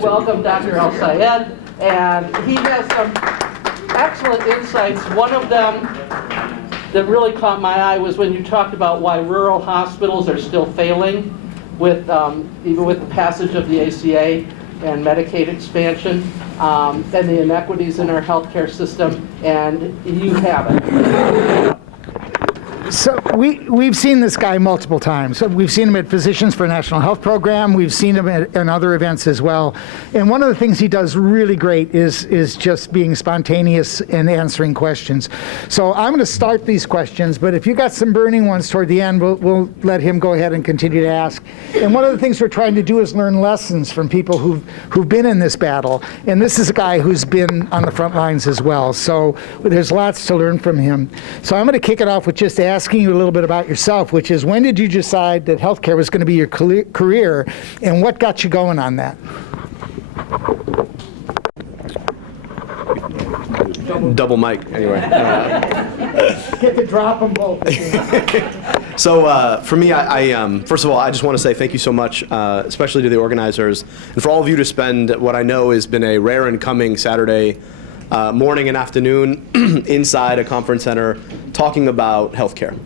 welcome Dr. El-Sayed, and he has some excellent insights. One of them that really caught my eye was when you talked about why rural hospitals are still failing with even with the passage of the ACA and Medicaid expansion, and the inequities in our healthcare system, and you have it. So we've seen this guy multiple times. So we've seen him at Physicians for a National Health Program. We've seen him in other events as well. And one of the things he does really great is just being spontaneous and answering questions. So I'm going to start these questions, but if you got some burning ones toward the end, we'll let him go ahead and continue to ask. And one of the things we're trying to do is learn lessons from people who've been in this battle. And this is a guy who's been on the front lines as well. So there's lots to learn from him. So I'm going to kick it off with just asking you a little bit about yourself, which is, when did you decide that healthcare was going to be your career, and what got you going on that? Double mic, anyway. Get to drop them both. So for me, I first of all, I just want to say thank you so much, especially to the organizers, and for all of you to spend what I know has been a rare and coming Saturday morning and afternoon inside a conference center talking about healthcare.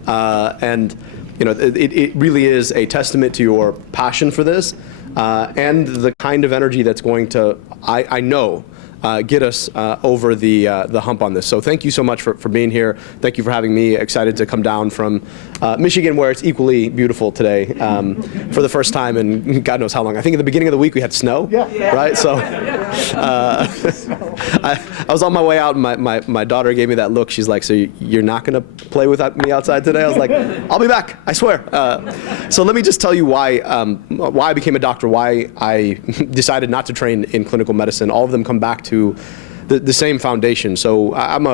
And you know, it really is a testament to your passion for this and the kind of energy that's going to, I know, get us over the hump on this. So thank you so much for being here. Thank you for having me. Excited to come down from Michigan, where it's equally beautiful today for the first time in God knows how long. I think at the beginning of the week we had snow, right? So I was on my way out, and my daughter gave me that look. She's like, "So you're not going to play with me outside today?" I was like, "I'll be back, I swear." So let me just tell you why I became a doctor, why I decided not to train in clinical medicine. All of them come back to the same foundation. So I'm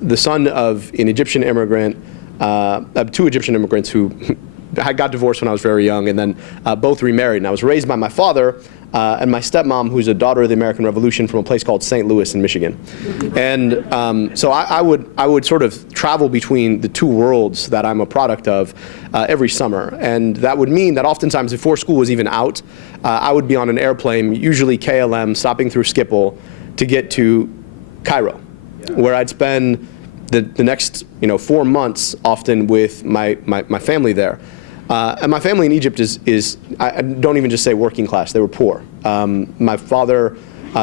the son of an Egyptian immigrant, two Egyptian immigrants who got divorced when I was very young, and then both remarried. And I was raised by my father and my stepmom, who's a daughter of the American Revolution from a place called St. Louis in Michigan. And so I would sort of travel between the two worlds that I'm a product of every summer. And that would mean that oftentimes before school was even out, I would be on an airplane, usually KLM, stopping through Schiphol to get to Cairo, where I'd spend the next 4 months often with my family there. And my family in Egypt is I don't even just say working class, they were poor. My father,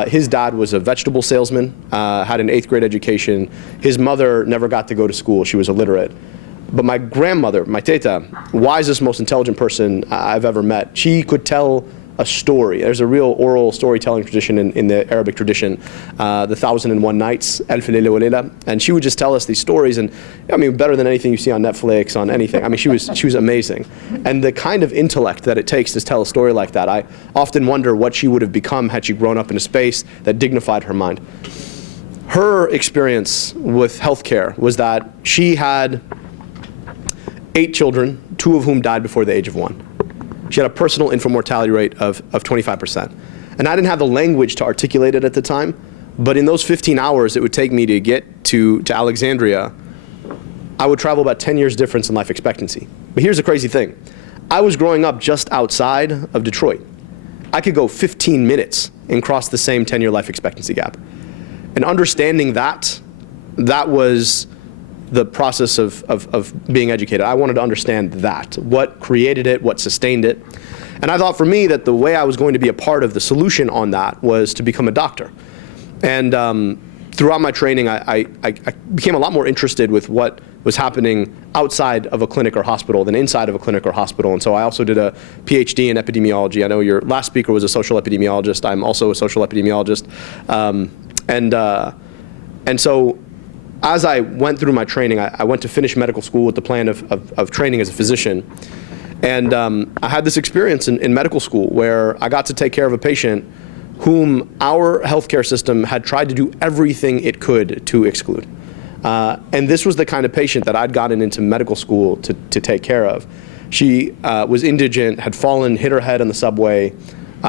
his dad was a vegetable salesman, had an 8th grade education. His mother never got to go to school, she was illiterate. But my grandmother, my teta, wisest, most intelligent person I've ever met, she could tell a story. There's a real oral storytelling tradition in the Arabic tradition, the 1001 Nights, Alf Layla wa Layla, and she would just tell us these stories, and I mean, better than anything you see on Netflix, on anything. I mean, she was amazing. And the kind of intellect that it takes to tell a story like that, I often wonder what she would have become had she grown up in a space that dignified her mind. Her experience with healthcare was that she had 8 children, 2 of whom died before the age of 1. She had a personal infant mortality rate of 25%. And I didn't have the language to articulate it at the time, but in those 15 hours it would take me to get to Alexandria, I would travel about 10 years difference in life expectancy. But here's the crazy thing. I was growing up just outside of Detroit. I could go 15 minutes and cross the same 10-year life expectancy gap. And understanding that was the process of being educated. I wanted to understand that, what created it, what sustained it. And I thought for me that the way I was going to be a part of the solution on that was to become a doctor. And throughout my training, I became a lot more interested with what was happening outside of a clinic or hospital than inside of a clinic or hospital. And so I also did a PhD in epidemiology. I know your last speaker was a social epidemiologist. I'm also a social epidemiologist. And so as I went through my training, I went to finish medical school with the plan of training as a physician. And I had this experience in medical school where I got to take care of a patient whom our healthcare system had tried to do everything it could to exclude. And this was the kind of patient that I'd gotten into medical school to take care of. She was indigent, had fallen, hit her head on the subway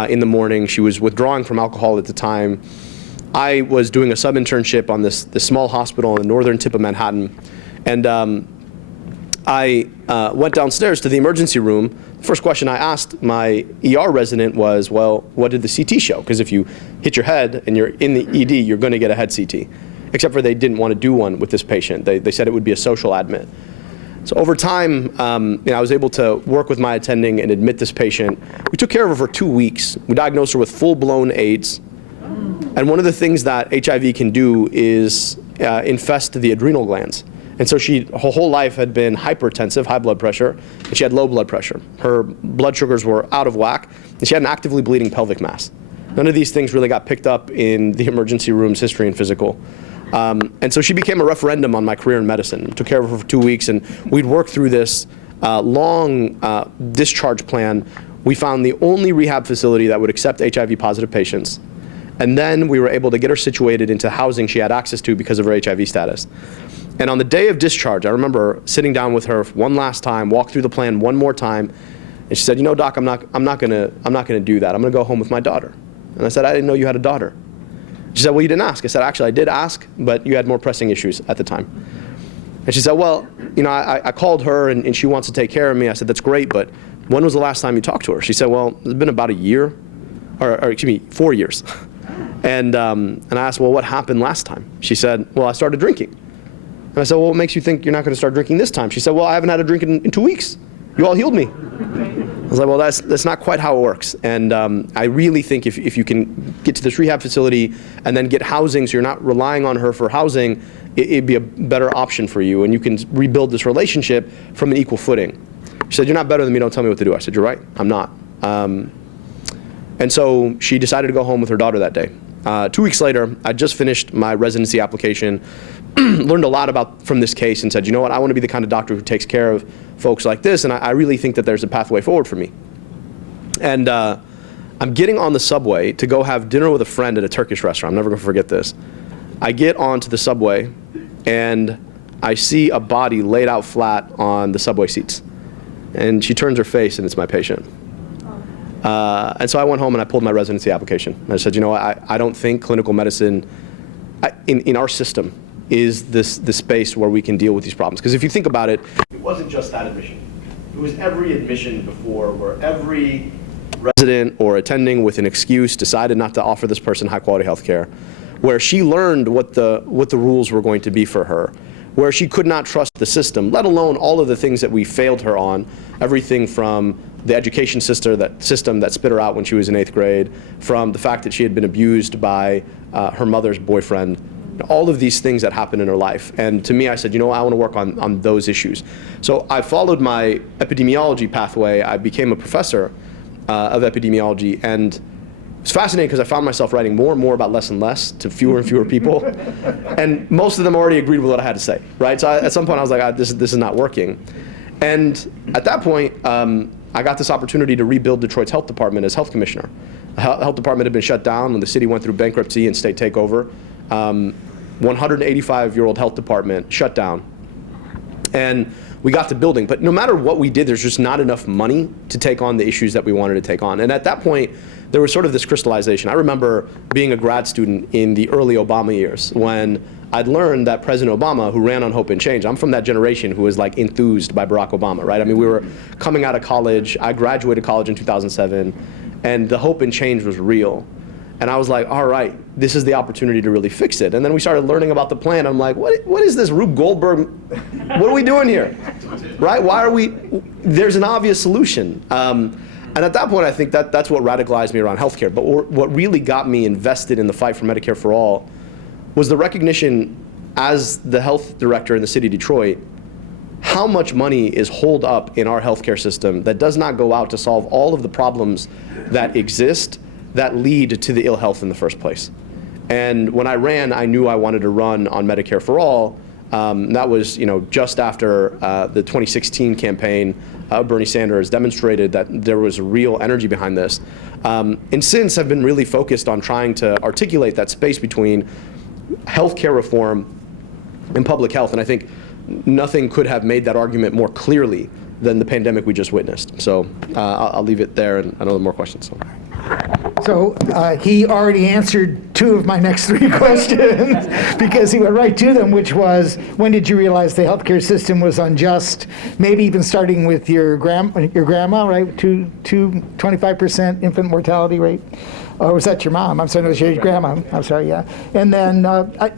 in the morning. She was withdrawing from alcohol at the time. I was doing a sub-internship on this small hospital in the northern tip of Manhattan. And I went downstairs to the emergency room. The first question I asked my ER resident was, well, what did the CT show? Because if you hit your head and you're in the ED, you're going to get a head CT. Except for they didn't want to do one with this patient. They said it would be a social admit. So over time, I was able to work with my attending and admit this patient. We took care of her for 2 weeks. We diagnosed her with full-blown AIDS. And one of the things that HIV can do is infest the adrenal glands. And so her whole life had been hypertensive, high blood pressure, and she had low blood pressure. Her blood sugars were out of whack, and she had an actively bleeding pelvic mass. None of these things really got picked up in the emergency room's history and physical. And so she became a referendum on my career in medicine. Took care of her for 2 weeks, and we'd worked through this long discharge plan. We found the only rehab facility that would accept HIV-positive patients. And then we were able to get her situated into housing she had access to because of her HIV status. And on the day of discharge, I remember sitting down with her one last time, walk through the plan one more time, and she said, "You know, Doc, I'm not gonna do that. I'm gonna go home with my daughter." And I said, "I didn't know you had a daughter." She said, "Well, you didn't ask." I said, "Actually, I did ask, but you had more pressing issues at the time." And she said, "Well, I called her and she wants to take care of me." I said, "That's great, but when was the last time you talked to her?" She said, "Well, it's been about a year, or excuse me, 4 years." And I asked, "Well, what happened last time?" She said, "Well, I started drinking." And I said, "Well, what makes you think you're not going to start drinking this time?" She said, "Well, I haven't had a drink in 2 weeks. You all healed me." I was like, "Well, that's not quite how it works." And I really think if you can get to this rehab facility and then get housing so you're not relying on her for housing, it'd be a better option for you, and you can rebuild this relationship from an equal footing. She said, "You're not better than me, don't tell me what to do." I said, "You're right, I'm not." And so she decided to go home with her daughter that day. 2 weeks later, I just finished my residency application, learned a lot from this case, and said, "You know what, I want to be the kind of doctor who takes care of folks like this, and I really think that there's a pathway forward for me." And I'm getting on the subway to go have dinner with a friend at a Turkish restaurant. I'm never going to forget this. I get onto the subway, and I see a body laid out flat on the subway seats. And she turns her face, and it's my patient. And so I went home and I pulled my residency application. And I said, "You know what, I don't think clinical medicine in our system is the space where we can deal with these problems." Because if you think about it, it wasn't just that admission. It was every admission before where every resident or attending with an excuse decided not to offer this person high quality health care, where she learned what the rules were going to be for her, where she could not trust the system, let alone all of the things that we failed her on, everything from the education system that spit her out when she was in 8th grade, from the fact that she had been abused by her mother's boyfriend, all of these things that happened in her life. And to me, I said, "You know, I want to work on those issues." So I followed my epidemiology pathway. I became a professor of epidemiology, and it was fascinating because I found myself writing more and more about less and less to fewer and fewer people. And most of them already agreed with what I had to say, right? So at some point I was like, this is not working. And at that point, I got this opportunity to rebuild Detroit's health department as health commissioner. The health department had been shut down when the city went through bankruptcy and state takeover. 185-year-old health department shut down. And we got to building, but no matter what we did, there's just not enough money to take on the issues that we wanted to take on. And at that point, there was sort of this crystallization. I remember being a grad student in the early Obama years when I'd learned that President Obama, who ran on hope and change, I'm from that generation who was like enthused by Barack Obama, right? I mean, we were coming out of college. I graduated college in 2007, and the hope and change was real. And I was like, all right, this is the opportunity to really fix it. And then we started learning about the plan. I'm like, what is this Rube Goldberg? What are we doing here? Right? Why are we? There's an obvious solution. And at that point, I think that's what radicalized me around healthcare. But what really got me invested in the fight for Medicare for All was the recognition as the health director in the city of Detroit, how much money is holed up in our healthcare system that does not go out to solve all of the problems that exist that lead to the ill health in the first place. And when I ran, I knew I wanted to run on Medicare for All. That was, just after the 2016 campaign, Bernie Sanders demonstrated that there was a real energy behind this. And since I've been really focused on trying to articulate that space between healthcare reform and public health. And I think nothing could have made that argument more clearly than the pandemic we just witnessed. So I'll leave it there, and I know there are more questions. So he already answered 2 of my next 3 questions because he went right to them, which was, when did you realize the healthcare system was unjust? Maybe even starting with your grandma, right? 25% infant mortality rate. Or was that your mom? I'm sorry, no, it was your grandma. I'm sorry, yeah. And then,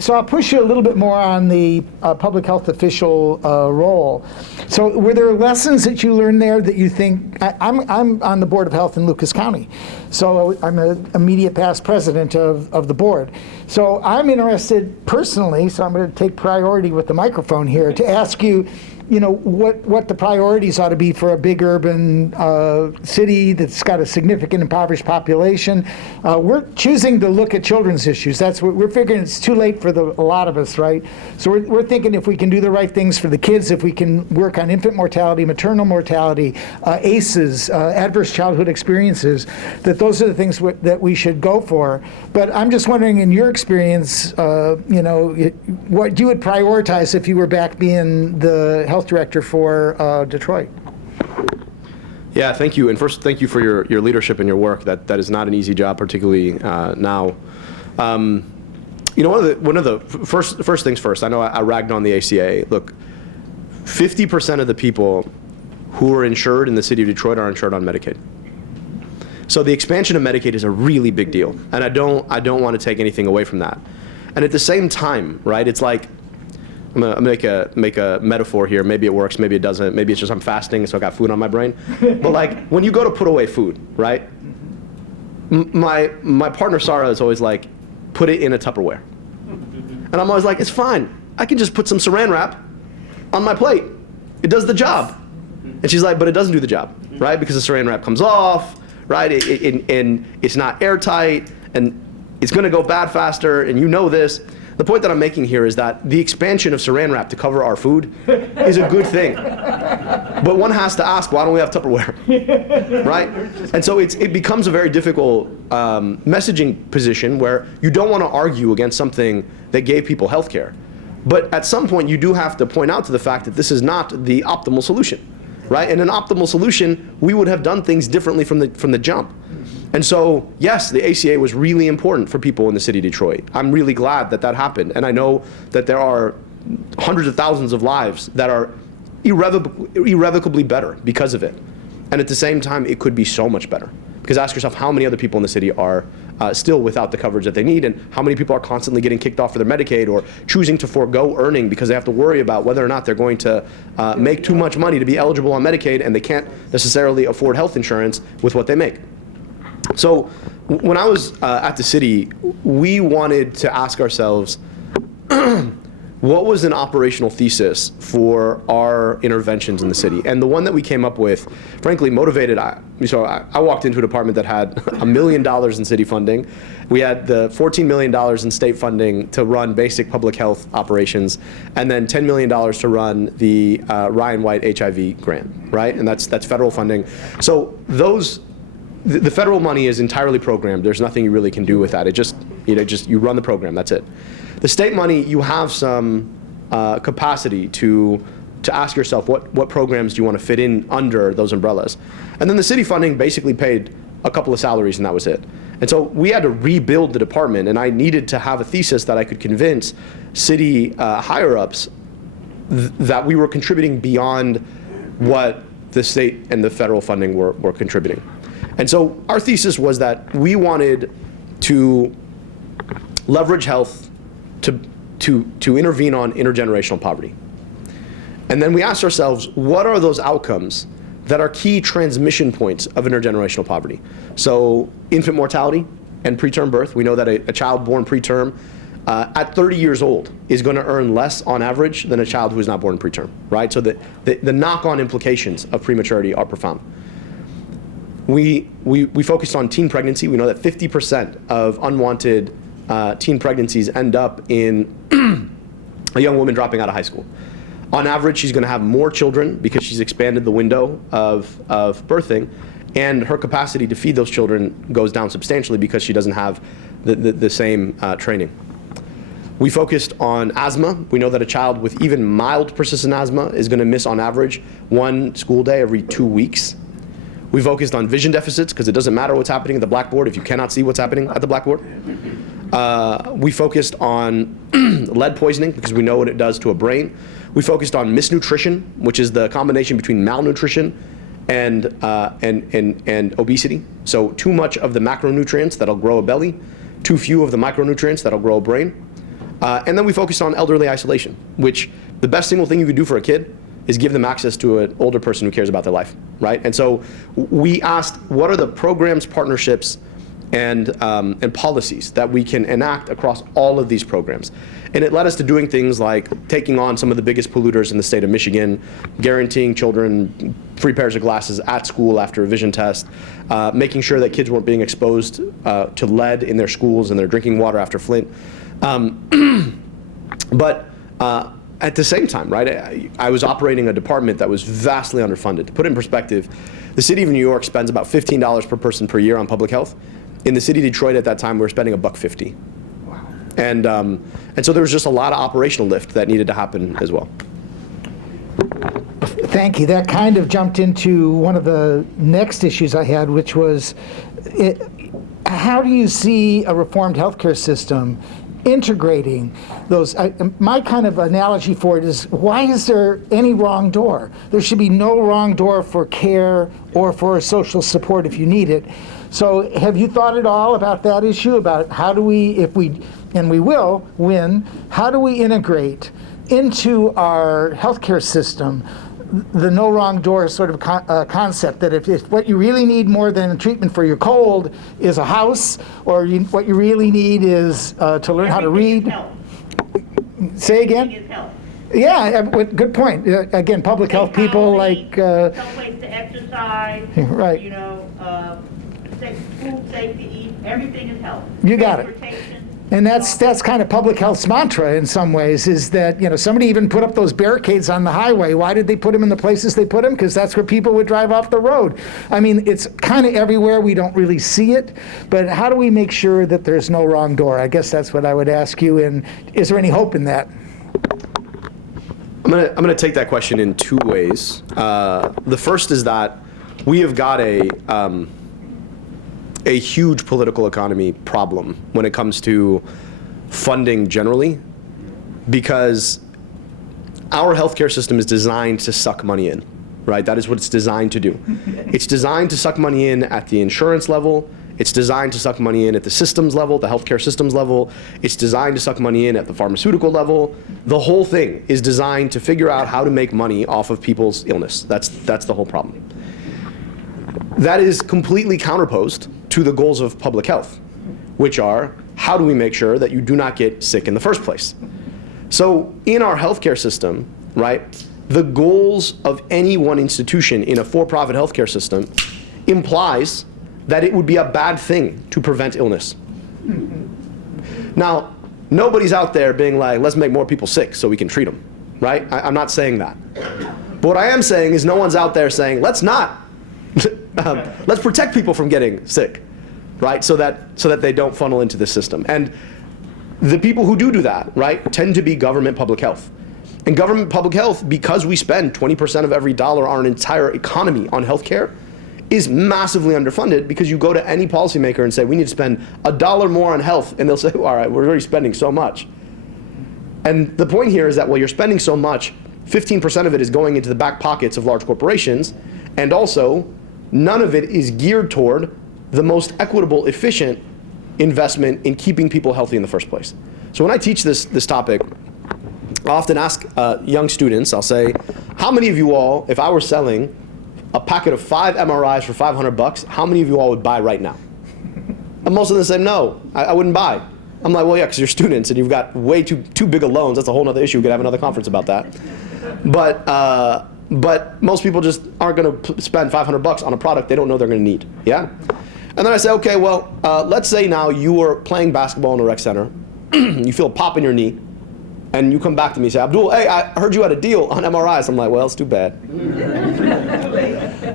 so I'll push you a little bit more on the public health official role. So were there lessons that you learned there that you think, I'm on the Board of Health in Lucas County. So I'm an immediate past president of the board. So I'm interested personally, so I'm going to take priority with the microphone here, to ask you, what the priorities ought to be for a big urban city that's got a significant impoverished population. We're choosing to look at children's issues. That's what we're figuring. It's too late for a lot of us, right? So we're thinking if we can do the right things for the kids, if we can work on infant mortality, maternal mortality, ACEs, adverse childhood experiences, that those are the things that we should go for. But I'm just wondering, in your experience, what you would prioritize if you were back being the health director for Detroit? Yeah, thank you. And first, thank you for your leadership and your work. That is not an easy job, particularly now. One of the first things first, I know I ragged on the ACA. Look, 50% of the people who are insured in the city of Detroit are insured on Medicaid. So the expansion of Medicaid is a really big deal. And I don't want to take anything away from that. And at the same time, right, it's like, I'm gonna make a metaphor here. Maybe it works, maybe it doesn't. Maybe it's just I'm fasting, so I got food on my brain. But like, when you go to put away food, right? My partner Sarah is always like, put it in a Tupperware. And I'm always like, it's fine. I can just put some saran wrap on my plate. It does the job. And she's like, but it doesn't do the job, right? Because the saran wrap comes off, right? And it's not airtight, and it's gonna go bad faster, and you know this. The point that I'm making here is that the expansion of saran wrap to cover our food is a good thing. But one has to ask, why don't we have Tupperware? Right? And so it becomes a very difficult messaging position where you don't want to argue against something that gave people health care. But at some point, you do have to point out to the fact that this is not the optimal solution. Right? In an optimal solution, we would have done things differently from the jump. And so, yes, the ACA was really important for people in the city of Detroit. I'm really glad that happened. And I know that there are hundreds of thousands of lives that are irrevocably better because of it. And at the same time, it could be so much better. Because ask yourself, how many other people in the city are still without the coverage that they need, and how many people are constantly getting kicked off for their Medicaid or choosing to forego earning because they have to worry about whether or not they're going to make too much money to be eligible on Medicaid, and they can't necessarily afford health insurance with what they make. So when I was at the city, we wanted to ask ourselves, what was an operational thesis for our interventions in the city? And the one that we came up with, frankly, motivated. I walked into a department that had $1 million in city funding. We had the $14 million in state funding to run basic public health operations, and then $10 million to run the Ryan White HIV grant, right? And that's federal funding. So the federal money is entirely programmed. There's nothing you really can do with that. You run the program, that's it. The state money, you have some capacity to ask yourself what programs do you want to fit in under those umbrellas. And then the city funding basically paid a couple of salaries, and that was it. And so we had to rebuild the department, and I needed to have a thesis that I could convince city higher-ups that we were contributing beyond what the state and the federal funding were contributing. And so our thesis was that we wanted to leverage health to intervene on intergenerational poverty. And then we asked ourselves, what are those outcomes that are key transmission points of intergenerational poverty? So infant mortality and preterm birth. We know that a child born preterm at 30 years old is going to earn less on average than a child who is not born preterm, right? So the knock-on implications of prematurity are profound. We focused on teen pregnancy. We know that 50% of unwanted teen pregnancies end up in a young woman dropping out of high school. On average, she's going to have more children because she's expanded the window of birthing, and her capacity to feed those children goes down substantially because she doesn't have the same training. We focused on asthma. We know that a child with even mild persistent asthma is going to miss on average 1 school day every 2 weeks. We focused on vision deficits, because it doesn't matter what's happening at the blackboard if you cannot see what's happening at the blackboard. We focused on lead poisoning, because we know what it does to a brain. We focused on misnutrition, which is the combination between malnutrition and obesity. So too much of the macronutrients that'll grow a belly, too few of the micronutrients that'll grow a brain. And then we focused on elderly isolation, which the best single thing you could do for a kid is give them access to an older person who cares about their life, right? And so we asked, what are the programs, partnerships, and policies that we can enact across all of these programs? And it led us to doing things like taking on some of the biggest polluters in the state of Michigan, guaranteeing children free pairs of glasses at school after a vision test, making sure that kids weren't being exposed to lead in their schools and their drinking water after Flint. But at the same time, right, I was operating a department that was vastly underfunded. To put it in perspective, the city of New York spends about $15 per person per year on public health. In the city of Detroit at that time, we were spending $1.50. Wow. And so there was just a lot of operational lift that needed to happen as well. Thank you. That kind of jumped into one of the next issues I had, which was, how do you see a reformed healthcare system integrating those? My kind of analogy for it is, why is there any wrong door? There should be no wrong door for care or for social support if you need it. So have you thought at all about that issue, about how do we, if we, and we will win, how do we integrate into our healthcare system the no wrong door sort of concept, that if what you really need more than a treatment for your cold is a house, or what you really need is to learn how to read. Say again? Yeah, good point. Again, public health people like... some ways to exercise, right. You know, food safety, everything is health. You got it. And that's kind of public health's mantra in some ways, is that, you know, somebody even put up those barricades on the highway. Why did they put them in the places they put them? Because that's where people would drive off the road. I mean, it's kind of everywhere. We don't really see it. But how do we make sure that there's no wrong door? I guess that's what I would ask you. And is there any hope in that? I'm gonna take that question in two ways. The first is that we have got a huge political economy problem when it comes to funding generally, because our healthcare system is designed to suck money in, right? That is what it's designed to do. It's designed to suck money in at the insurance level. It's designed to suck money in at the systems level, the healthcare systems level. It's designed to suck money in at the pharmaceutical level. The whole thing is designed to figure out how to make money off of people's illness. That's the whole problem. That is completely counterposed to the goals of public health, which are, how do we make sure that you do not get sick in the first place? So in our healthcare system, right, the goals of any one institution in a for-profit healthcare system implies that it would be a bad thing to prevent illness. Now, nobody's out there being like, let's make more people sick so we can treat them, right? I'm not saying that. But what I am saying is no one's out there saying, let's not. Let's protect people from getting sick, right? So that they don't funnel into the system. And the people who do that, right, tend to be government public health. And government public health, because we spend 20% of every dollar on an entire economy on healthcare, is massively underfunded, because you go to any policymaker and say, we need to spend $1 more on health, and they'll say, all right, we're already spending so much. And the point here is that while you're spending so much, 15% of it is going into the back pockets of large corporations, and also none of it is geared toward the most equitable, efficient investment in keeping people healthy in the first place. So when I teach this topic, I often ask young students, I'll say, how many of you all, if I were selling a packet of 5 MRIs for $500, how many of you all would buy right now? And most of them say, no, I wouldn't buy. I'm like, well, yeah, because you're students and you've got way too big of loans. That's a whole other issue. We could have another conference about that. But most people just aren't going to spend $500 on a product they don't know they're going to need, yeah? And then I say, okay, well, let's say now you are playing basketball in a rec center, you feel a pop in your knee, and you come back to me and say, Abdul, hey, I heard you had a deal on MRIs. I'm like, well, it's too bad.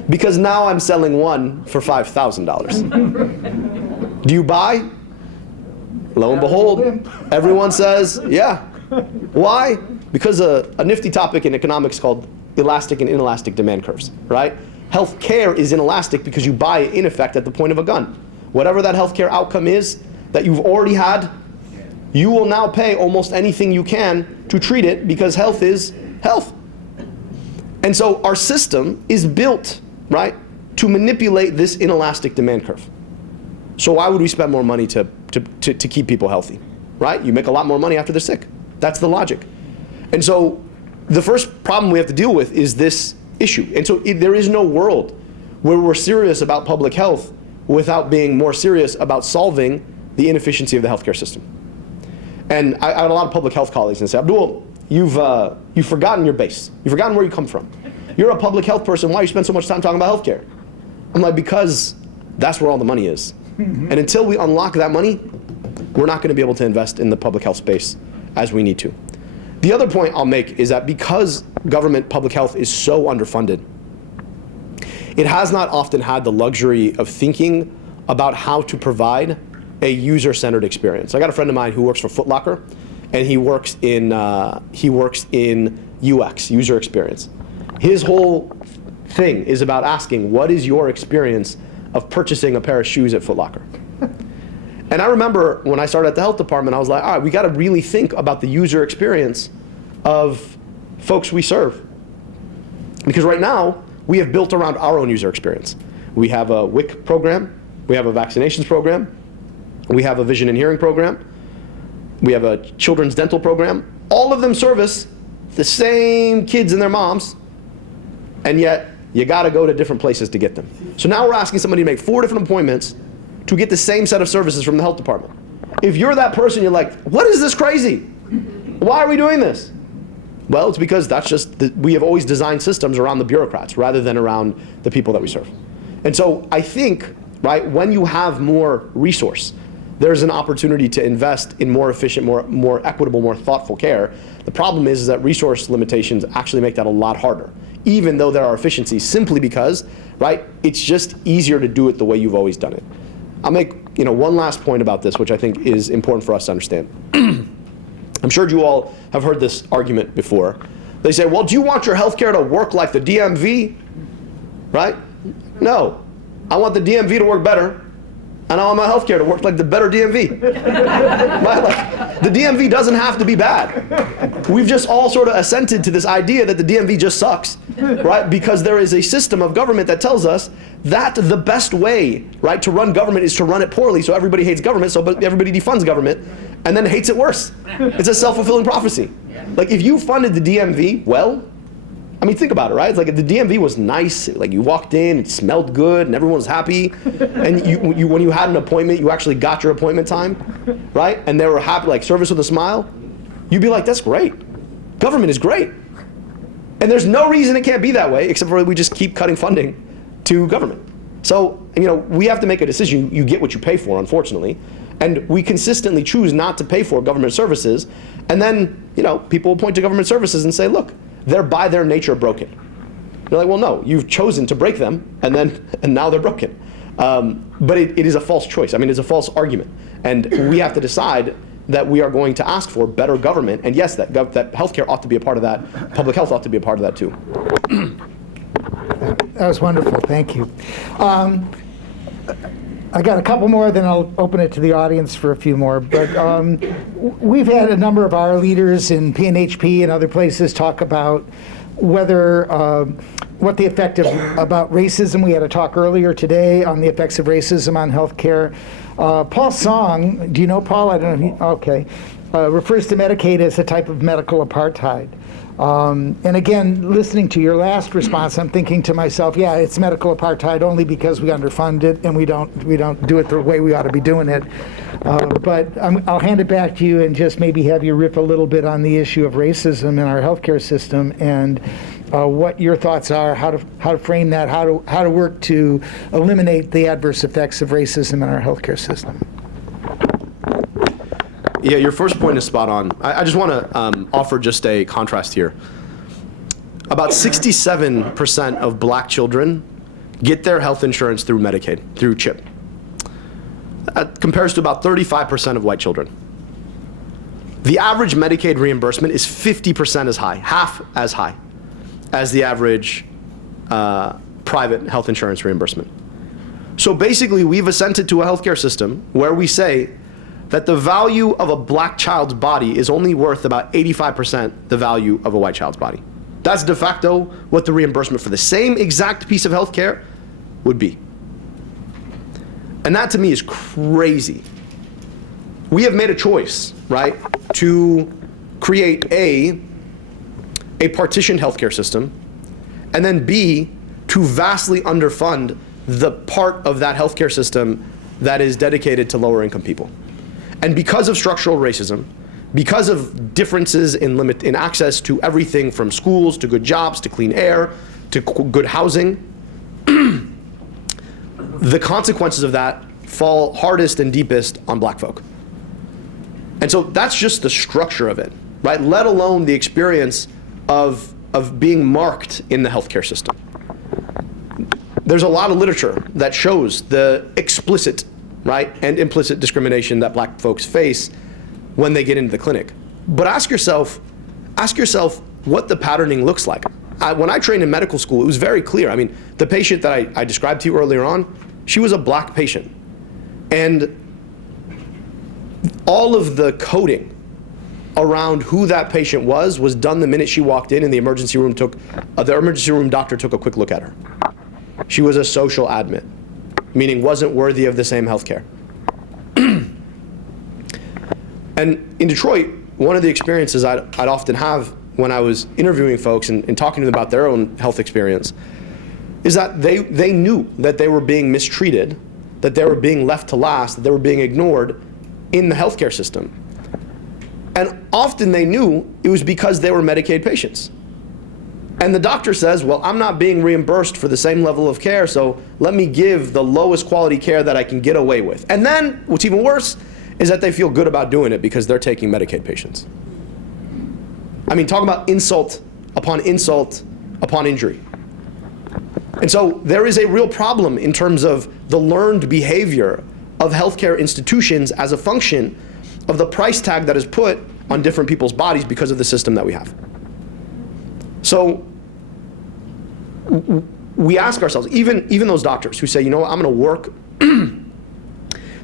Because now I'm selling one for $5,000. Do you buy? Lo and behold, everyone says, yeah. Why? Because a nifty topic in economics called elastic and inelastic demand curves, right? Health care is inelastic because you buy it in effect at the point of a gun. Whatever that healthcare outcome is that you've already had, you will now pay almost anything you can to treat it because health is health. And so our system is built, right, to manipulate this inelastic demand curve. So why would we spend more money to keep people healthy, right? You make a lot more money after they're sick. That's the logic. And so the first problem we have to deal with is this issue. And so there is no world where we're serious about public health without being more serious about solving the inefficiency of the healthcare system. And I had a lot of public health colleagues and say, Abdul, you've forgotten your base. You've forgotten where you come from. You're a public health person. Why do you spend so much time talking about healthcare? I'm like, because that's where all the money is. And until we unlock that money, we're not going to be able to invest in the public health space as we need to. The other point I'll make is that because government public health is so underfunded, it has not often had the luxury of thinking about how to provide a user-centered experience. I got a friend of mine who works for Foot Locker, and he works in UX, user experience. His whole thing is about asking, what is your experience of purchasing a pair of shoes at Foot Locker? And I remember when I started at the health department, I was like, all right, we got to really think about the user experience of folks we serve. Because right now, we have built around our own user experience. We have a WIC program, we have a vaccinations program, we have a vision and hearing program, we have a children's dental program. All of them service the same kids and their moms, and yet you got to go to different places to get them. So now we're asking somebody to make 4 different appointments to get the same set of services from the health department. If you're that person, you're like, what is this crazy? Why are we doing this? Well, it's because that's just, we have always designed systems around the bureaucrats rather than around the people that we serve. And so I think, right, when you have more resource, there's an opportunity to invest in more efficient, more equitable, more thoughtful care. The problem is that resource limitations actually make that a lot harder, even though there are efficiencies, simply because, right, it's just easier to do it the way you've always done it. I'll make one last point about this, which I think is important for us to understand. I'm sure you all have heard this argument before. They say, well, do you want your healthcare to work like the DMV? Right? No. I want the DMV to work better, and I want my healthcare to work like the better DMV. Right? Like, the DMV doesn't have to be bad. We've just all sort of assented to this idea that the DMV just sucks, right? Because there is a system of government that tells us that the best way, right, to run government is to run it poorly, so everybody hates government, so everybody defunds government, and then hates it worse. It's a self-fulfilling prophecy. Like, if you funded the DMV well, I mean, think about it, right? It's like if the DMV was nice, like you walked in, it smelled good, and everyone was happy, and you when you had an appointment, you actually got your appointment time, right? And they were happy, like service with a smile, you'd be like, that's great. Government is great. And there's no reason it can't be that way, except for we just keep cutting funding to government. So, we have to make a decision. You get what you pay for, unfortunately. And we consistently choose not to pay for government services. And then, people will point to government services and say, look, they're by their nature broken. You're like, well, no, you've chosen to break them, and now they're broken. But it is a false choice. I mean, it's a false argument. And we have to decide that we are going to ask for better government. And yes, that healthcare ought to be a part of that. Public health ought to be a part of that too. That was wonderful. Thank you. I got a couple more, then I'll open it to the audience for a few more. But we've had a number of our leaders in PNHP and other places talk about what the effect about racism. We had a talk earlier today on the effects of racism on healthcare. Paul Song, do you know Paul? I don't know. Okay. Refers to Medicaid as a type of medical apartheid. And again, listening to your last response, I'm thinking to myself, yeah, it's medical apartheid only because we underfund it and we don't do it the way we ought to be doing it. But I'll hand it back to you and just maybe have you riff a little bit on the issue of racism in our healthcare system and what your thoughts are, how to frame that, how to work to eliminate the adverse effects of racism in our healthcare system. Yeah, your first point is spot on. I just want to offer just a contrast here. About 67% of black children get their health insurance through Medicaid, through CHIP. That compares to about 35% of white children. The average Medicaid reimbursement is 50% as high, half as high as the average private health insurance reimbursement. So basically, we've assented to a healthcare system where we say that the value of a black child's body is only worth about 85% the value of a white child's body. That's de facto what the reimbursement for the same exact piece of healthcare would be. And that to me is crazy. We have made a choice, right, to create A, partitioned healthcare system, and then B, to vastly underfund the part of that healthcare system that is dedicated to lower income people. And because of structural racism, because of differences in access to everything from schools to good jobs to clean air to good housing, the consequences of that fall hardest and deepest on black folk. And so that's just the structure of it, right? Let alone the experience of being marked in the healthcare system. There's a lot of literature that shows the explicit, right, and implicit discrimination that black folks face when they get into the clinic. But ask yourself what the patterning looks like. When I trained in medical school, it was very clear. I mean, the patient that I described to you earlier on, she was a black patient. And all of the coding around who that patient was done the minute she walked in, and the emergency room doctor took a quick look at her. She was a social admit, meaning wasn't worthy of the same health care. And in Detroit, one of the experiences I'd often have when I was interviewing folks and talking to them about their own health experience is that they knew that they were being mistreated, that they were being left to last, that they were being ignored in the healthcare system. And often they knew it was because they were Medicaid patients. And the doctor says, well, I'm not being reimbursed for the same level of care, so let me give the lowest quality care that I can get away with. And then, what's even worse, is that they feel good about doing it because they're taking Medicaid patients. I mean, talk about insult upon injury. And so there is a real problem in terms of the learned behavior of healthcare institutions as a function of the price tag that is put on different people's bodies because of the system that we have. So we ask ourselves, even those doctors who say, you know what, I'm going to work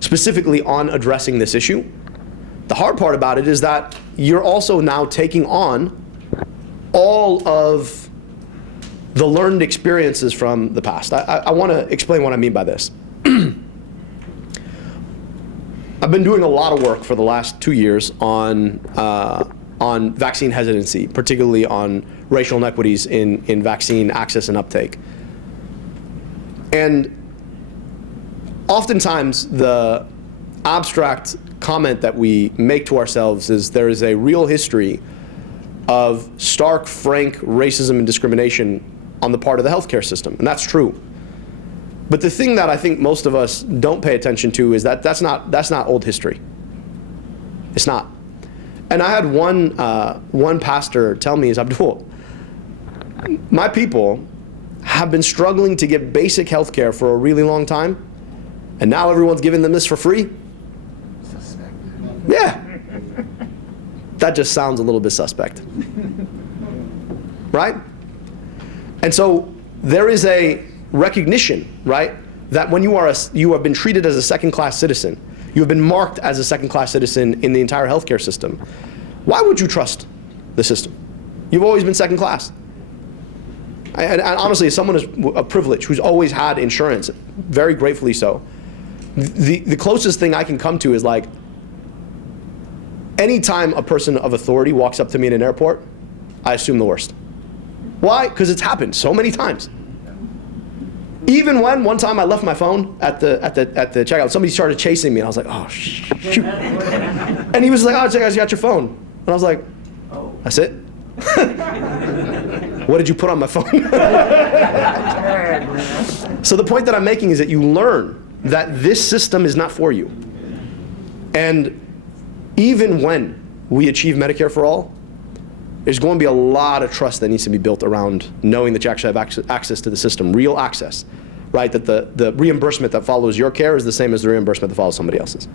specifically on addressing this issue. The hard part about it is that you're also now taking on all of the learned experiences from the past. I want to explain what I mean by this. I've been doing a lot of work for the last 2 years on vaccine hesitancy, particularly on racial inequities in vaccine access and uptake. And oftentimes the abstract comment that we make to ourselves is there is a real history of stark, frank racism and discrimination on the part of the healthcare system, and that's true. But the thing that I think most of us don't pay attention to is that that's not old history. It's not. And I had one pastor tell me, Abdul, my people have been struggling to get basic health care for a really long time, and now everyone's giving them this for free? Suspect. Yeah. That just sounds a little bit suspect. Right? And so there is a recognition, right, that when you have been treated as a second-class citizen, you have been marked as a second-class citizen in the entire healthcare system. Why would you trust the system? You've always been second-class. And honestly, as someone of privilege who's always had insurance, very gratefully so, the closest thing I can come to is like, anytime a person of authority walks up to me in an airport, I assume the worst. Why? Because it's happened so many times. Even when one time I left my phone at the checkout, somebody started chasing me, and I was like, oh shoot. And he was like, oh, check out, you got your phone. And I was like, oh, that's it? What did you put on my phone? So the point that I'm making is that you learn that this system is not for you. And even when we achieve Medicare for all, there's going to be a lot of trust that needs to be built around knowing that you actually have access to the system, real access, right? That the reimbursement that follows your care is the same as the reimbursement that follows somebody else's.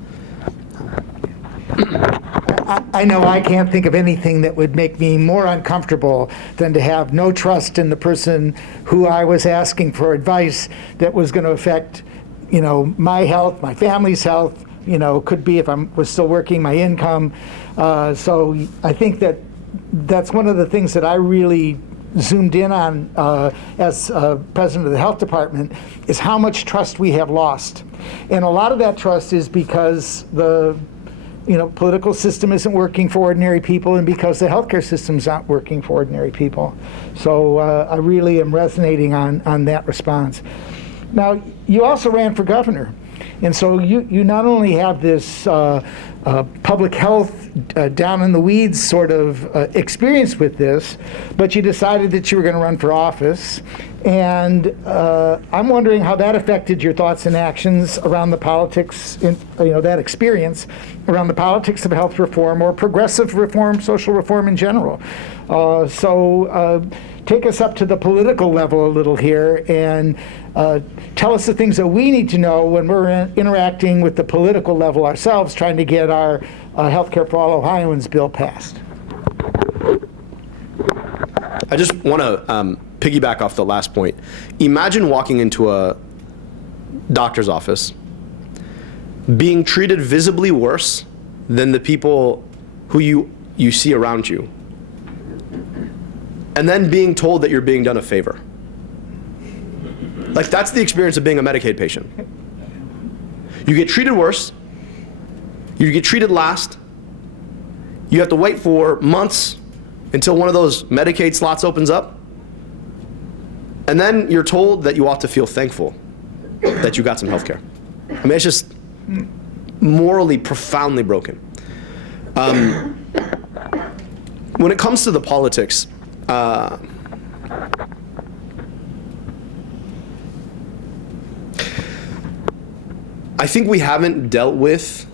I know I can't think of anything that would make me more uncomfortable than to have no trust in the person who I was asking for advice that was going to affect, my health, my family's health, could be if I was still working, my income. So I think that's one of the things that I really zoomed in on as president of the health department is how much trust we have lost. And a lot of that trust is because the political system isn't working for ordinary people and because the healthcare system's not working for ordinary people. So I really am resonating on that response. Now, you also ran for governor. And so you not only have this public health down in the weeds sort of experience with this, but you decided that you were going to run for office. And I'm wondering how that affected your thoughts and actions around the politics, that experience around the politics of health reform or progressive reform, social reform in general. So take us up to the political level a little here and tell us the things that we need to know when we're interacting with the political level ourselves, trying to get our Healthcare for All Ohioans bill passed. I just want to piggyback off the last point. Imagine walking into a doctor's office, being treated visibly worse than the people who you see around you, and then being told that you're being done a favor. Like, that's the experience of being a Medicaid patient. You get treated worse, you get treated last, you have to wait for months until one of those Medicaid slots opens up, and then you're told that you ought to feel thankful that you got some health care. I mean, it's just morally profoundly broken. When it comes to the politics, I think we haven't dealt with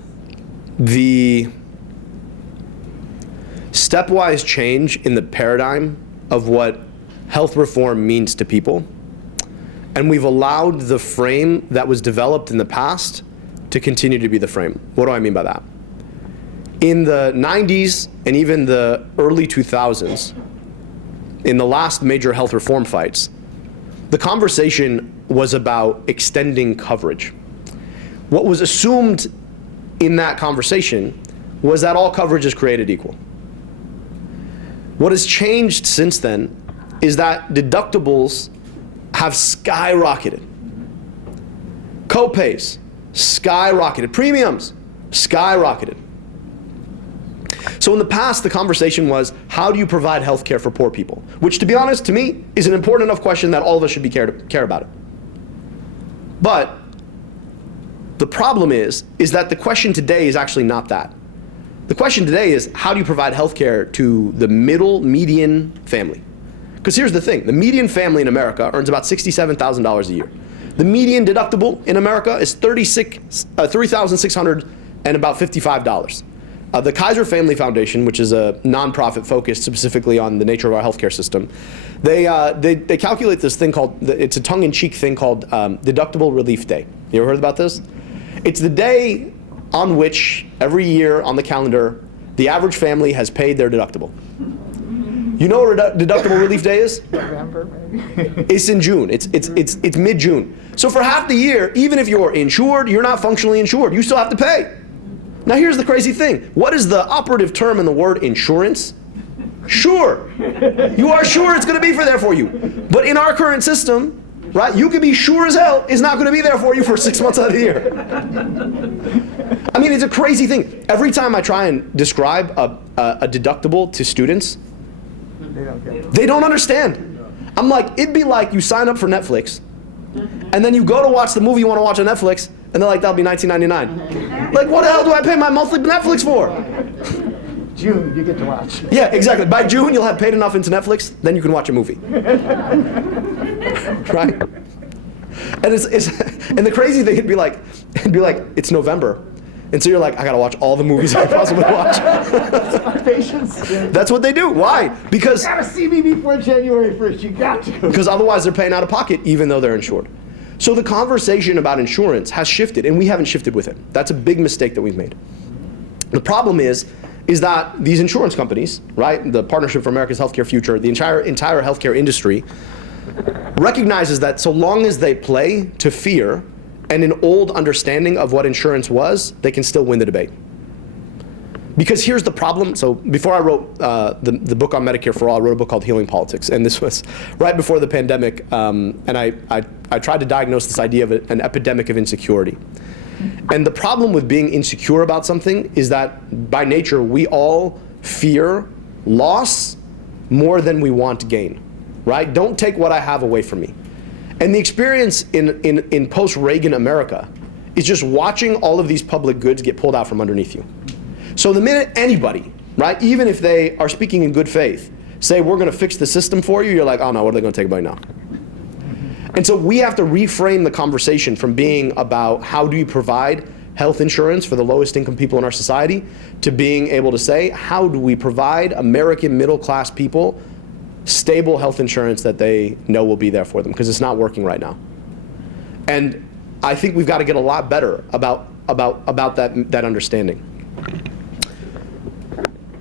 the stepwise change in the paradigm of what health reform means to people. And we've allowed the frame that was developed in the past to continue to be the frame. What do I mean by that? In the 90s and even the early 2000s, in the last major health reform fights, the conversation was about extending coverage. What was assumed in that conversation was that all coverage is created equal. What has changed since then is that deductibles have skyrocketed. Co-pays skyrocketed. Premiums skyrocketed. So in the past, the conversation was, how do you provide health care for poor people? Which, to be honest, to me, is an important enough question that all of us should care about it. But the problem is that the question today is actually not that. The question today is, how do you provide health care to the median family? Because here's the thing, the median family in America earns about $67,000 a year. The median deductible in America is $3,600 and about $55. The Kaiser Family Foundation, which is a nonprofit focused specifically on the nature of our healthcare system, they calculate this thing called, it's a tongue-in-cheek thing called Deductible Relief Day. You ever heard about this? It's the day on which every year on the calendar, the average family has paid their deductible. You know what Deductible Relief Day is? November, maybe. It's in June. It's mid-June. So for half the year, even if you're insured, you're not functionally insured. You still have to pay. Now here's the crazy thing. What is the operative term in the word insurance? Sure. You are sure it's going to be there for you. But in our current system, right, you can be sure as hell it's not going to be there for you for 6 months out of the year. I mean, it's a crazy thing. Every time I try and describe a deductible to students, they don't understand. I'm like, it'd be like you sign up for Netflix, and then you go to watch the movie you want to watch on Netflix, and they're like, that'll be $19.99. Like, what the hell do I pay my monthly Netflix for? June, you get to watch. Yeah, exactly. By June, you'll have paid enough into Netflix, then you can watch a movie. Right? And and the crazy thing, it'd be like, it's November. And so you're like, I gotta watch all the movies I can possibly watch. Patience. That's what they do. Why? Because You gotta see me before January 1st. You got to. because otherwise they're paying out of pocket even though they're insured. So the conversation about insurance has shifted, and we haven't shifted with it. That's a big mistake that we've made. The problem is is that these insurance companies, right, the Partnership for America's Healthcare Future, the entire healthcare industry, recognizes that so long as they play to fear and an old understanding of what insurance was, they can still win the debate. Because here's the problem. So before I wrote the book on Medicare for All, I wrote a book called Healing Politics. And this was right before the pandemic. And I tried to diagnose this idea of an epidemic of insecurity. And the problem with being insecure about something is that by nature, we all fear loss more than we want gain, right? Don't take what I have away from me. And the experience in post-Reagan America is just watching all of these public goods get pulled out from underneath you. So the minute anybody, right, even if they are speaking in good faith, say we're going to fix the system for you, you're like, oh no, what are they going to take away now? And so we have to reframe the conversation from being about how do you provide health insurance for the lowest income people in our society to being able to say, how do we provide American middle class people stable health insurance that they know will be there for them, because it's not working right now. And I think we've got to get a lot better about that understanding.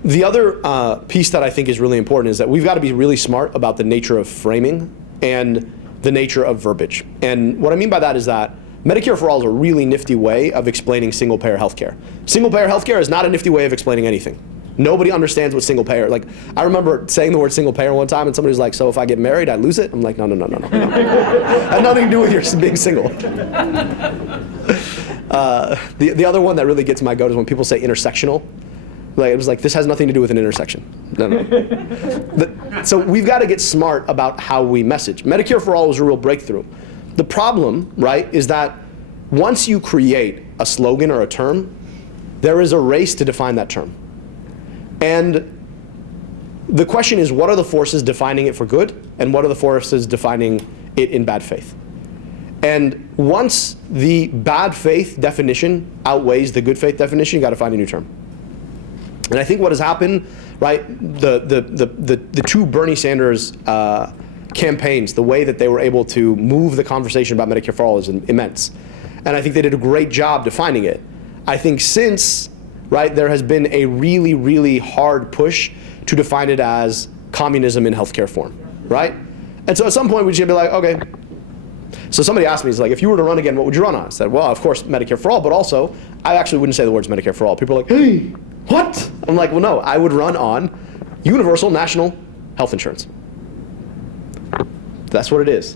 The other piece that I think is really important is that we've got to be really smart about the nature of framing and the nature of verbiage. And what I mean by that is that Medicare for All is a really nifty way of explaining single-payer healthcare. Single-payer healthcare is not a nifty way of explaining anything. Nobody understands what single-payer, like, I remember saying the word single-payer one time and somebody was like, so if I get married, I lose it? I'm like, no. Had nothing to do with your being single. The other one that really gets my goat is when people say intersectional. Like, it was like, this has nothing to do with an intersection. No. So we've got to get smart about how we message. Medicare for All was a real breakthrough. The problem, right, is that once you create a slogan or a term, there is a race to define that term. And the question is, what are the forces defining it for good, and what are the forces defining it in bad faith? And once the bad faith definition outweighs the good faith definition, you got to find a new term. And I think what has happened, right, the two Bernie Sanders campaigns, the way that they were able to move the conversation about Medicare for All is immense. And I think they did a great job defining it. I think since, right, there has been a really, really hard push to define it as communism in healthcare form, right? And so at some point we should be like, okay. So somebody asked me, it's like, if you were to run again, what would you run on? I said, well, of course, Medicare for All, but also, I actually wouldn't say the words Medicare for All. People are like, hey, what? I'm like, well, no, I would run on universal national health insurance. That's what it is.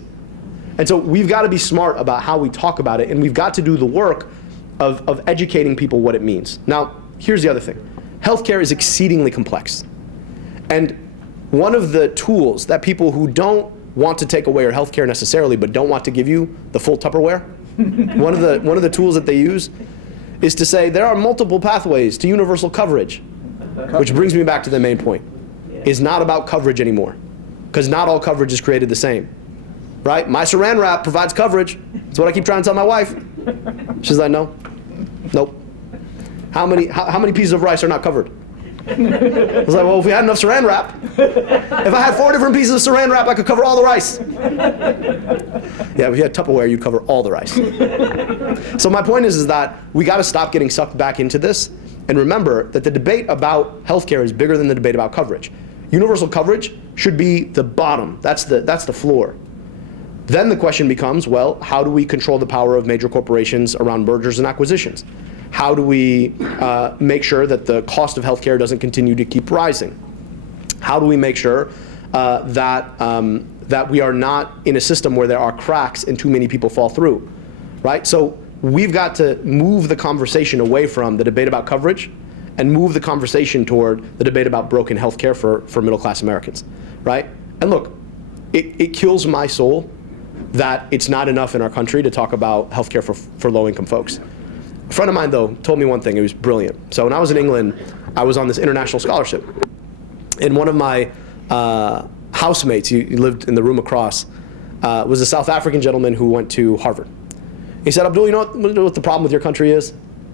And so we've got to be smart about how we talk about it, and we've got to do the work of educating people what it means. Now, here's the other thing. Healthcare is exceedingly complex. And one of the tools that people who don't want to take away your healthcare necessarily, but don't want to give you the full Tupperware, one of the tools that they use is to say there are multiple pathways to universal coverage, which brings me back to the main point. It's not about coverage anymore, because not all coverage is created the same, right? My saran wrap provides coverage. That's what I keep trying to tell my wife. She's like, no, nope. How many pieces of rice are not covered? I was like, well, if we had enough saran wrap, if I had 4 different pieces of saran wrap, I could cover all the rice. Yeah, if you had Tupperware, you'd cover all the rice. So my point is that we got to stop getting sucked back into this, and remember that the debate about healthcare is bigger than the debate about coverage. Universal coverage should be the bottom. That's the floor. Then the question becomes, well, how do we control the power of major corporations around mergers and acquisitions? How do we make sure that the cost of healthcare doesn't continue to keep rising? How do we make sure that we are not in a system where there are cracks and too many people fall through, right? So we've got to move the conversation away from the debate about coverage and move the conversation toward the debate about broken healthcare for middle-class Americans, right? And look, it kills my soul that it's not enough in our country to talk about healthcare for low-income folks. A friend of mine, though, told me one thing. It was brilliant. So when I was in England, I was on this international scholarship. And one of my housemates, he lived in the room across, was a South African gentleman who went to Harvard. He said, Abdul, you know what the problem with your country is?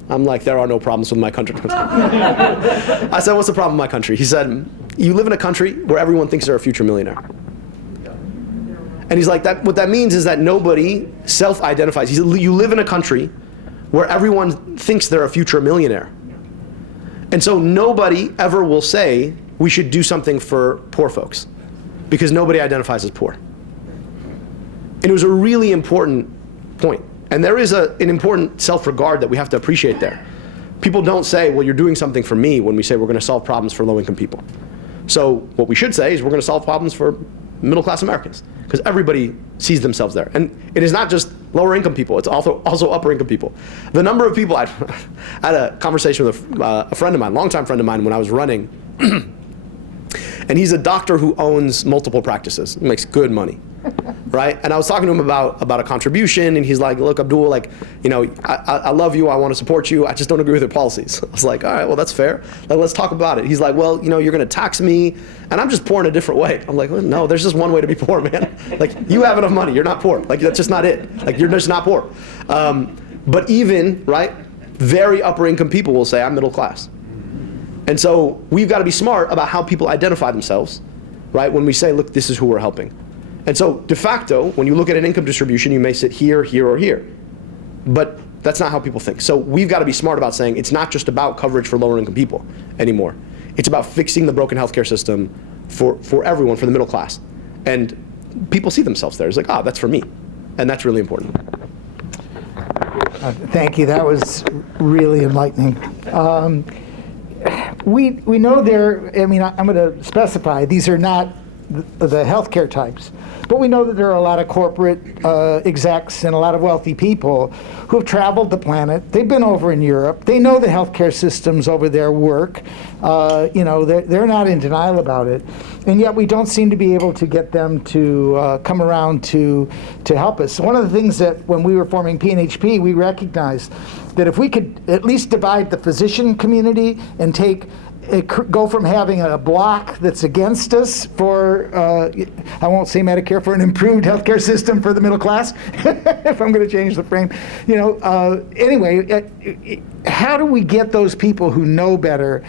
I'm like, there are no problems with my country. I said, what's the problem with my country? He said, you live in a country where everyone thinks they're a future millionaire. And he's like, what that means is that nobody self-identifies. You live in a country where everyone thinks they're a future millionaire. And so nobody ever will say we should do something for poor folks, because nobody identifies as poor. And it was a really important point. And there is an important self-regard that we have to appreciate there. People don't say, well, you're doing something for me, when we say we're going to solve problems for low-income people. So what we should say is we're going to solve problems for middle-class Americans, because everybody sees themselves there. And it is not just lower-income people, it's also upper-income people. The number of people, I had a conversation with a friend of mine, longtime friend of mine, when I was running, and he's a doctor who owns multiple practices, he makes good money. Right? And I was talking to him about a contribution, and he's like, look, Abdul, like, you know, I love you, I want to support you, I just don't agree with your policies. I was like, all right, well, that's fair. Like, let's talk about it. He's like, well, you know, you're going to tax me, and I'm just poor in a different way. I'm like, well, no, there's just one way to be poor, man. Like, you have enough money, you're not poor. Like, that's just not it. Like, you're just not poor. But even, right, very upper income people will say, I'm middle class. And so we've got to be smart about how people identify themselves, right, when we say, look, this is who we're helping. And so, de facto, when you look at an income distribution, you may sit here, here, or here. But that's not how people think. So we've got to be smart about saying it's not just about coverage for lower income people anymore. It's about fixing the broken healthcare system for everyone, for the middle class. And people see themselves there. It's like, ah, that's for me. And that's really important. Thank you. That was really enlightening. We know there, I mean, I'm going to specify, these are not the healthcare types. But we know that there are a lot of corporate execs and a lot of wealthy people who have traveled the planet. They've been over in Europe. They know the healthcare systems over there work. You know, they're not in denial about it. And yet we don't seem to be able to get them to come around to help us. One of the things that when we were forming PNHP, we recognized that if we could at least divide the physician community and go from having a block that's against us for, I won't say Medicare, for an improved healthcare system for the middle class, if I'm going to change the frame. You know, anyway, how do we get those people who know better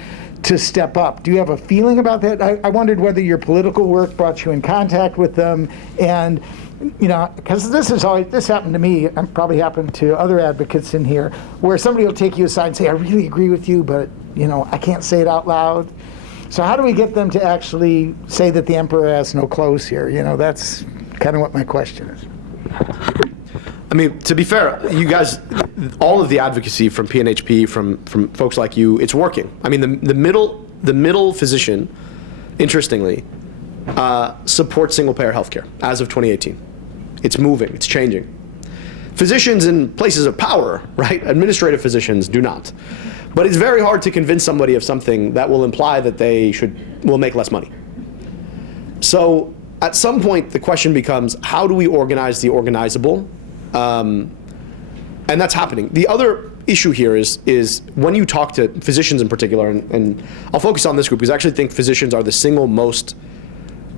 to step up? Do you have a feeling about that? I wondered whether your political work brought you in contact with them, and you know, because this happened to me, and probably happened to other advocates in here, where somebody will take you aside and say, I really agree with you, but you know, I can't say it out loud. So how do we get them to actually say that the emperor has no clothes here? You know, that's kind of what my question is. I mean, to be fair, you guys, all of the advocacy from PNHP, from folks like you, it's working. I mean, the middle physician, interestingly, supports single-payer healthcare as of 2018. It's moving, it's changing. Physicians in places of power, right, administrative physicians do not. But it's very hard to convince somebody of something that will imply that they will make less money. So at some point, the question becomes, how do we organize the organizable? And that's happening. The other issue here is when you talk to physicians in particular, and I'll focus on this group because I actually think physicians are the single most,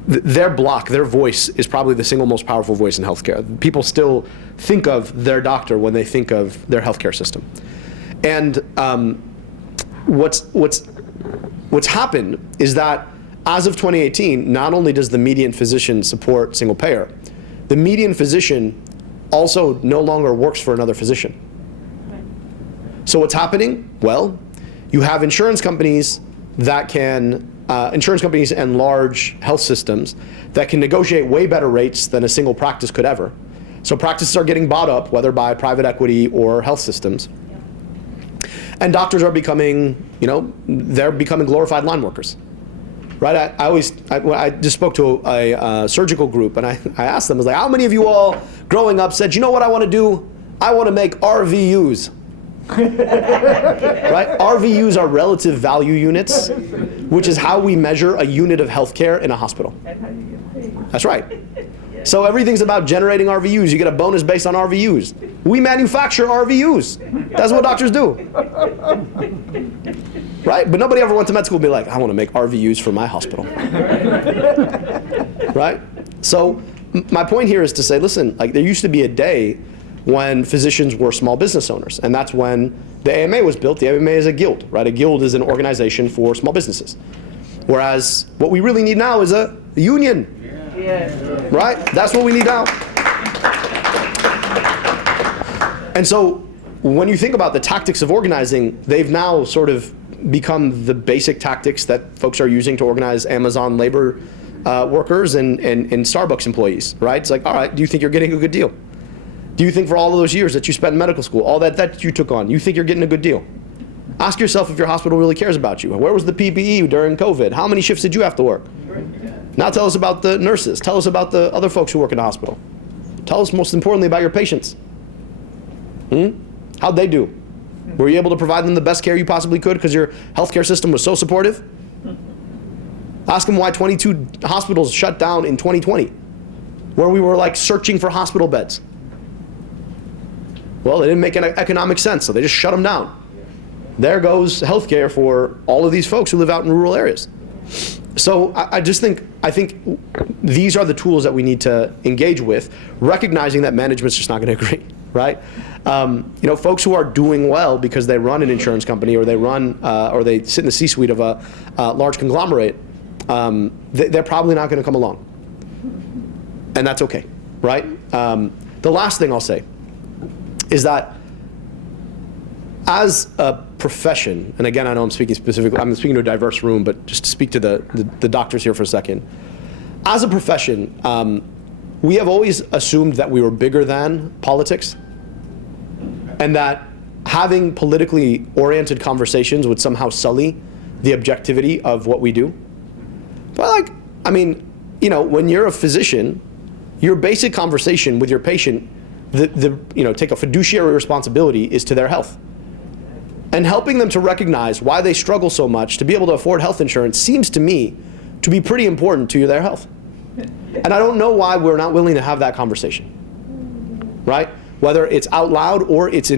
their voice is probably the single most powerful voice in healthcare. People still think of their doctor when they think of their healthcare system. And what's happened is that as of 2018, not only does the median physician support single payer, the median physician also no longer works for another physician. So what's happening? Well, you have insurance companies that can, insurance companies and large health systems that can negotiate way better rates than a single practice could ever. So practices are getting bought up, whether by private equity or health systems. And doctors are becoming, you know, they're becoming glorified line workers. Right? I just spoke to a surgical group, and I asked them, I was like, how many of you all growing up said, you know what I want to do? I want to make RVUs. Right? RVUs are relative value units, which is how we measure a unit of healthcare in a hospital. That's right. So everything's about generating RVUs. You get a bonus based on RVUs. We manufacture RVUs. That's what doctors do. Right? But nobody ever went to med school and be like, I want to make RVUs for my hospital. Right? So my point here is to say, listen, like there used to be a day when physicians were small business owners, and that's when the AMA was built. The AMA is a guild, right? A guild is an organization for small businesses. Whereas what we really need now is a union. Yeah. Right? That's what we need now. And so when you think about the tactics of organizing, they've now sort of become the basic tactics that folks are using to organize Amazon labor workers and Starbucks employees, right? It's like, all right, do you think you're getting a good deal? Do you think for all of those years that you spent in medical school, all that you took on, you think you're getting a good deal? Ask yourself if your hospital really cares about you. Where was the PPE during COVID? How many shifts did you have to work? Now tell us about the nurses. Tell us about the other folks who work in the hospital. Tell us most importantly about your patients. How'd they do? Were you able to provide them the best care you possibly could because your healthcare system was so supportive? Ask them why 22 hospitals shut down in 2020, where we were like searching for hospital beds. Well, they didn't make any economic sense, so they just shut them down. There goes healthcare for all of these folks who live out in rural areas. So I think these are the tools that we need to engage with, recognizing that management's just not going to agree, right? Folks who are doing well because they run an insurance company or they run or they sit in the C-suite of a large conglomerate, they're probably not going to come along, and that's okay, right? The last thing I'll say is that as a profession, and again, I know I'm speaking to a diverse room, but just to speak to the doctors here for a second. As a profession, we have always assumed that we were bigger than politics, and that having politically oriented conversations would somehow sully the objectivity of what we do. But when you're a physician, your basic conversation with your patient, take a fiduciary responsibility is to their health. And helping them to recognize why they struggle so much to be able to afford health insurance seems to me to be pretty important to their health. And I don't know why we're not willing to have that conversation, right? Whether it's out loud or it's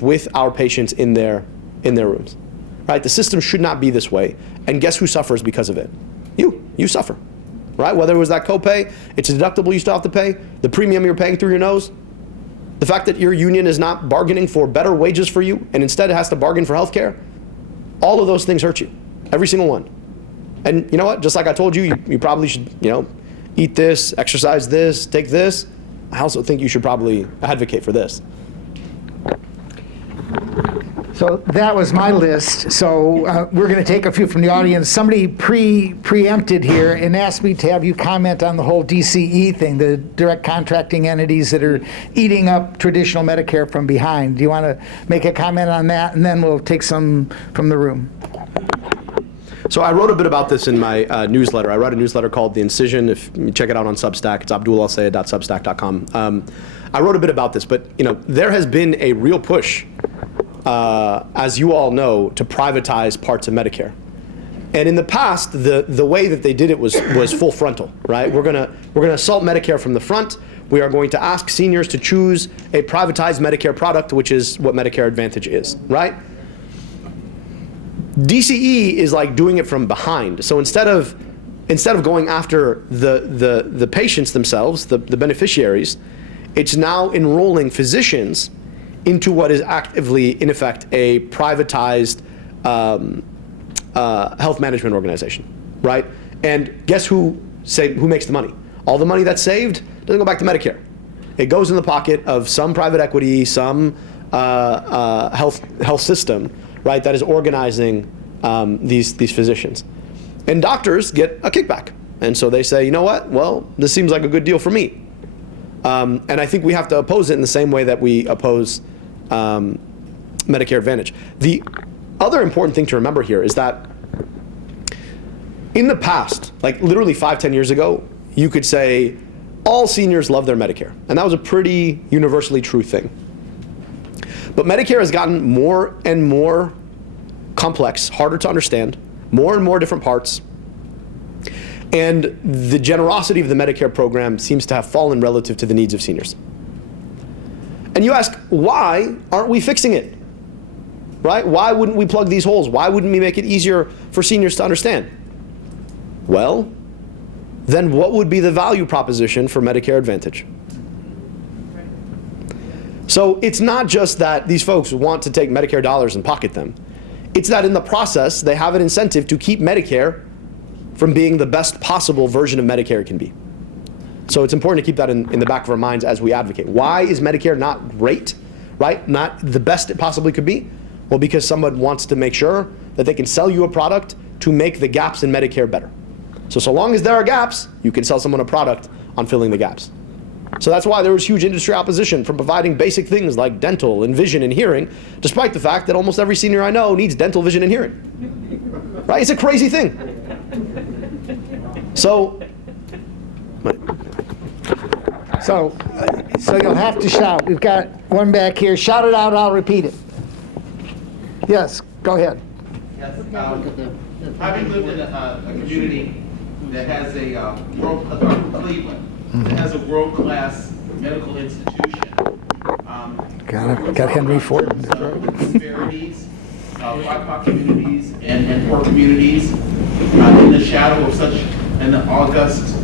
with our patients in their rooms, right? The system should not be this way. And guess who suffers because of it? You suffer, right? Whether it was that copay, it's a deductible you still have to pay, the premium you're paying through your nose, the fact that your union is not bargaining for better wages for you and instead it has to bargain for health care, all of those things hurt you, every single one. And you know what, just like I told you, you probably should, eat this, exercise this, take this. I also think you should probably advocate for this. So that was my list. So we're going to take a few from the audience. Somebody preempted here and asked me to have you comment on the whole DCE thing, the direct contracting entities that are eating up traditional Medicare from behind. Do you want to make a comment on that? And then we'll take some from the room. So I wrote a bit about this in my newsletter. I wrote a newsletter called The Incision. If you check it out on Substack, it's abdulelsayed.substack.com. I wrote a bit about this, but there has been a real push, as you all know, to privatize parts of Medicare. And in the past, the way that they did it was full frontal, right? We're gonna assault Medicare from the front. We are going to ask seniors to choose a privatized Medicare product, which is what Medicare Advantage is, right? DCE is like doing it from behind. So instead of going after the patients themselves, the beneficiaries, it's now enrolling physicians into what is actively, in effect, a privatized health management organization, right? And guess who makes the money? All the money that's saved doesn't go back to Medicare. It goes in the pocket of some private equity, some health system, right, that is organizing these physicians. And doctors get a kickback. And so they say, you know what? Well, this seems like a good deal for me. And I think we have to oppose it in the same way that we oppose Medicare Advantage. The other important thing to remember here is that in the past, like literally 5-10 years ago, you could say all seniors love their Medicare. And that was a pretty universally true thing. But Medicare has gotten more and more complex, harder to understand, more and more different parts. And the generosity of the Medicare program seems to have fallen relative to the needs of seniors. And you ask, why aren't we fixing it? Right? Why wouldn't we plug these holes? Why wouldn't we make it easier for seniors to understand? Well, then what would be the value proposition for Medicare Advantage? So it's not just that these folks want to take Medicare dollars and pocket them. It's that in the process, they have an incentive to keep Medicare from being the best possible version of Medicare it can be. So it's important to keep that in the back of our minds as we advocate. Why is Medicare not great, right? Not the best it possibly could be? Well, because someone wants to make sure that they can sell you a product to make the gaps in Medicare better. So long as there are gaps, you can sell someone a product on filling the gaps. So that's why there was huge industry opposition from providing basic things like dental and vision and hearing, despite the fact that almost every senior I know needs dental, vision, and hearing. Right? It's a crazy thing. So you'll have to shout. We've got one back here. Shout it out, I'll repeat it. Yes, go ahead. Yes, having lived in a community that has a Cleveland, that has a world-class medical institution. Got Henry Ford. Disparities, BIPOC communities and poor communities in the shadow of such an august,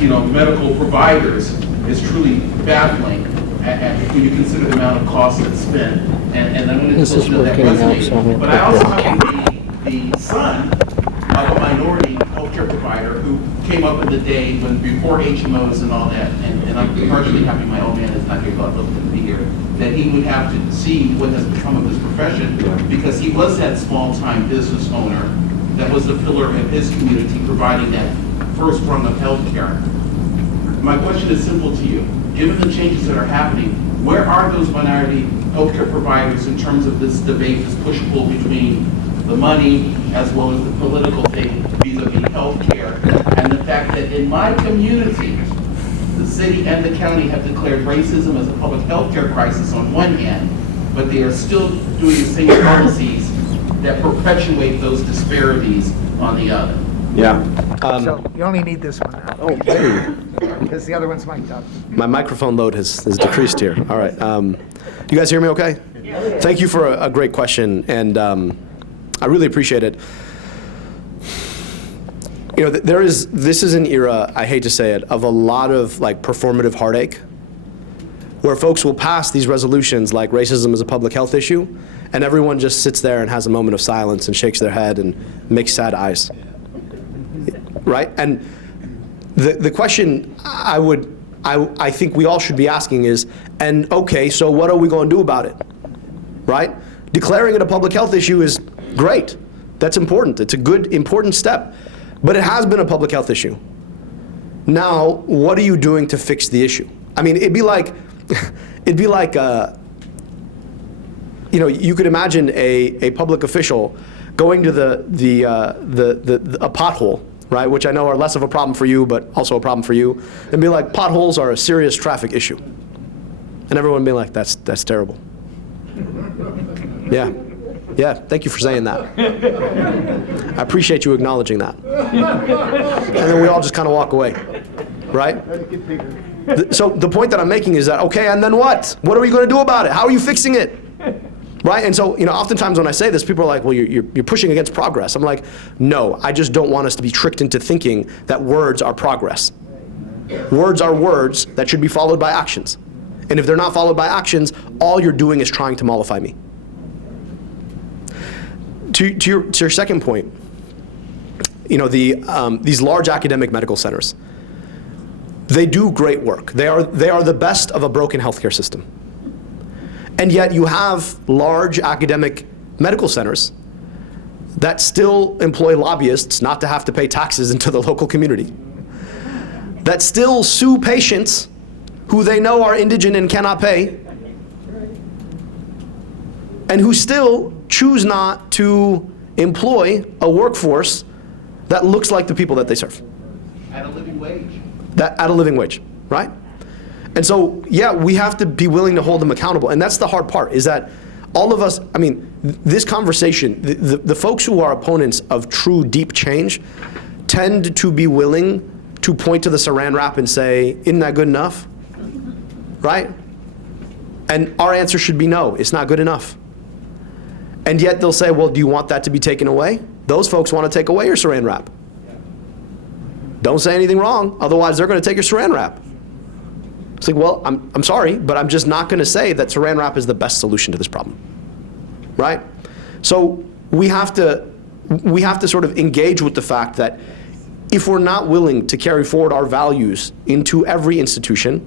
medical providers is truly baffling when you consider the amount of cost that's spent. And I'm going to just that resume. But I also have the son of a minority healthcare provider who came up in the day before HMOs and all that, and I'm partially happy my old man is not here, but I'd love to be here, that he would have to see what has become of his profession, because he was that small-time business owner that was the pillar of his community, providing that first rung of healthcare. My question is simple to you. Given the changes that are happening, where are those minority healthcare providers in terms of this debate, this push-pull between the money as well as the political thing vis-a-vis healthcare, and the fact that in my community, the city and the county have declared racism as a public healthcare crisis on one hand, but they are still doing the same policies that perpetuate those disparities on the other. yeah. So you only need this one now. Oh, there you Because the other one's mic'd up. My microphone load has decreased here. All right. You guys hear me okay? Yeah. Thank you for a great question, and I really appreciate it. This is an era, I hate to say it, of a lot of performative heartache, where folks will pass these resolutions like racism is a public health issue, and everyone just sits there and has a moment of silence and shakes their head and makes sad eyes. Right? And the question I think we all should be asking is, and okay, so what are we going to do about it? Right? Declaring it a public health issue is great. That's important. It's a good, important step. But it has been a public health issue. Now, what are you doing to fix the issue? I mean, you could imagine a public official going to a pothole, right, which I know are less of a problem for you, but also a problem for you, and be like, potholes are a serious traffic issue. And everyone be like, that's terrible. Yeah, thank you for saying that. I appreciate you acknowledging that. And then we all just kind of walk away, right? So the point that I'm making is that, okay, and then what? What are we going to do about it? How are you fixing it? Right? And so, oftentimes when I say this, people are like, well, you're pushing against progress. I'm like, no, I just don't want us to be tricked into thinking that words are progress. Words are words that should be followed by actions. And if they're not followed by actions, all you're doing is trying to mollify me. To your second point, these large academic medical centers, they do great work. They are the best of a broken healthcare system. And yet you have large academic medical centers that still employ lobbyists not to have to pay taxes into the local community, that still sue patients who they know are indigent and cannot pay, and who still choose not to employ a workforce that looks like the people that they serve. At a living wage. At a living wage, right? And so, yeah, we have to be willing to hold them accountable. And that's the hard part, is that all of us, this conversation, the folks who are opponents of true deep change tend to be willing to point to the saran wrap and say, isn't that good enough? Right? And our answer should be no, it's not good enough. And yet they'll say, well, do you want that to be taken away? Those folks want to take away your saran wrap. Don't say anything wrong, otherwise they're going to take your saran wrap. It's like, well, I'm sorry, but I'm just not going to say that saran wrap is the best solution to this problem, right? So we have to sort of engage with the fact that if we're not willing to carry forward our values into every institution,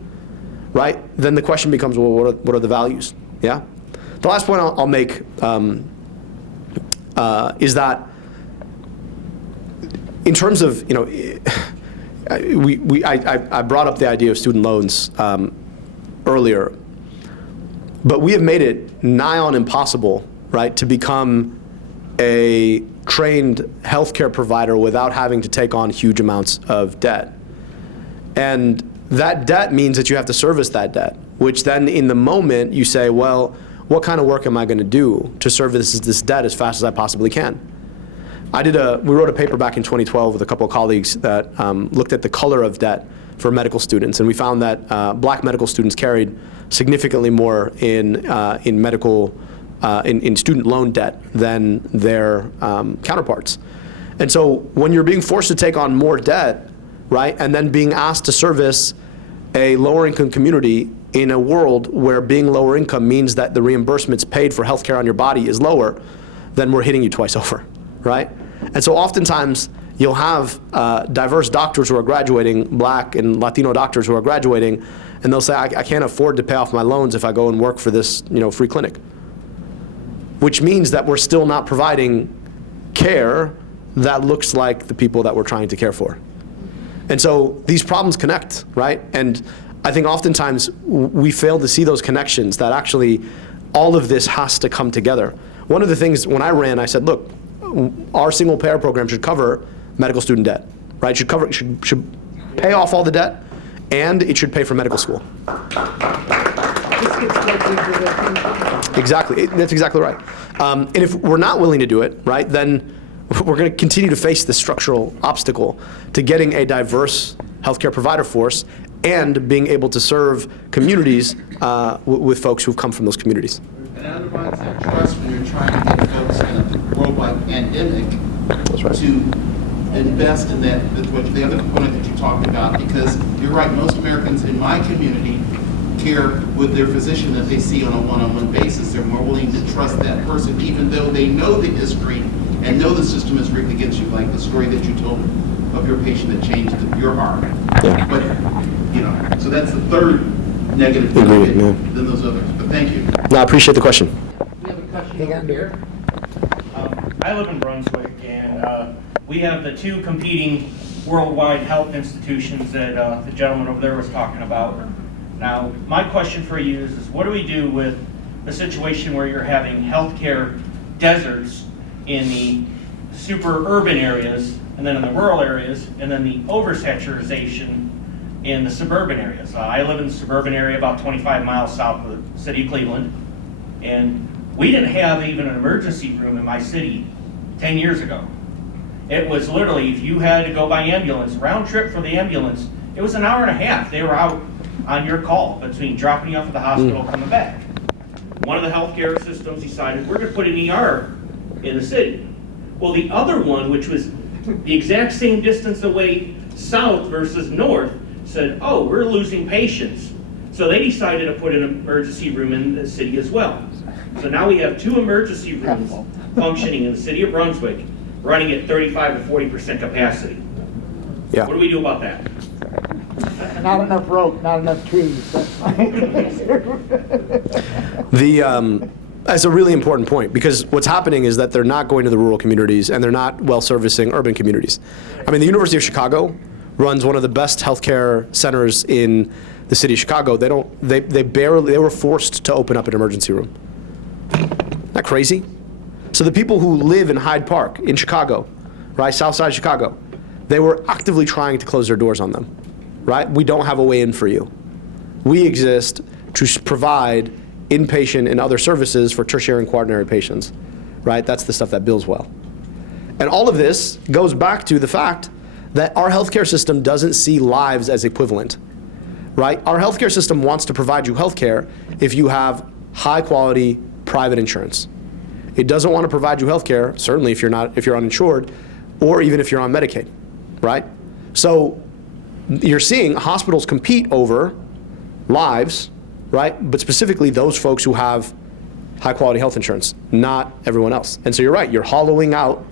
right, then the question becomes, well, what are the values? Yeah. The last point I'll make is that in terms of, I brought up the idea of student loans earlier, but we have made it nigh on impossible, right, to become a trained healthcare provider without having to take on huge amounts of debt. And that debt means that you have to service that debt, which then in the moment you say, well, what kind of work am I going to do to service this debt as fast as I possibly can? We wrote a paper back in 2012 with a couple of colleagues that looked at the color of debt for medical students, and we found that black medical students carried significantly more in student loan debt than their counterparts. And so when you're being forced to take on more debt, right, and then being asked to service a lower income community in a world where being lower income means that the reimbursements paid for healthcare on your body is lower, then we're hitting you twice over, right? And so oftentimes you'll have diverse doctors who are graduating, black and Latino doctors who are graduating, and they'll say, I can't afford to pay off my loans if I go and work for this free clinic. Which means that we're still not providing care that looks like the people that we're trying to care for. And so these problems connect, right? And I think oftentimes we fail to see those connections, that actually all of this has to come together. One of the things when I ran, I said, look, our single payer program should cover medical student debt, right? Should pay off all the debt, and it should pay for medical school. Exactly, that's exactly right. And if we're not willing to do it, right, then we're going to continue to face the structural obstacle to getting a diverse healthcare provider force and being able to serve communities with folks who've come from those communities. And it undermines that trust when you're trying to get folks in a worldwide pandemic to invest in that, the other component that you talked about, because you're right, most Americans in my community care with their physician that they see on a one-on-one basis. They're more willing to trust that person, even though they know the history and know the system is rigged against you, like the story that you told of your patient that changed your arm. Yeah. But, so that's the third negative Agreed, benefit than those others. But thank you. No, I appreciate the question. We have a question over here. I live in Brunswick, and we have the two competing worldwide health institutions that the gentleman over there was talking about. Now, my question for you is what do we do with the situation where you're having healthcare deserts in the super urban areas, and then in the rural areas, and then the oversaturation in the suburban areas? I live in the suburban area about 25 miles south of the city of Cleveland, and we didn't have even an emergency room in my city 10 years ago. It was literally, if you had to go by ambulance, round trip for the ambulance, it was an hour and a half. They were out on your call between dropping you off at the hospital and coming back. One of the healthcare systems decided we're going to put an ER in the city. Well, the other one, which was the exact same distance away south versus north, said, oh, we're losing patients. So they decided to put an emergency room in the city as well. So now we have two emergency rooms functioning in the city of Brunswick, running at 35 to 40% capacity. Yeah. What do we do about that? Not enough rope, not enough trees. That's a really important point, because what's happening is that they're not going to the rural communities and they're not well servicing urban communities. I mean, the University of Chicago runs one of the best healthcare centers in the city of Chicago. They were forced to open up an emergency room. Isn't that crazy? So the people who live in Hyde Park in Chicago, right, south side of Chicago, they were actively trying to close their doors on them, right? We don't have a way in for you. We exist to provide inpatient and other services for tertiary and quaternary patients, right? That's the stuff that bills well. And all of this goes back to the fact that our healthcare system doesn't see lives as equivalent, right? Our healthcare system wants to provide you healthcare if you have high quality private insurance. It doesn't want to provide you healthcare, certainly if you're uninsured, or even if you're on Medicaid, right? So you're seeing hospitals compete over lives, right? But specifically those folks who have high quality health insurance, not everyone else. And so you're right, you're hollowing out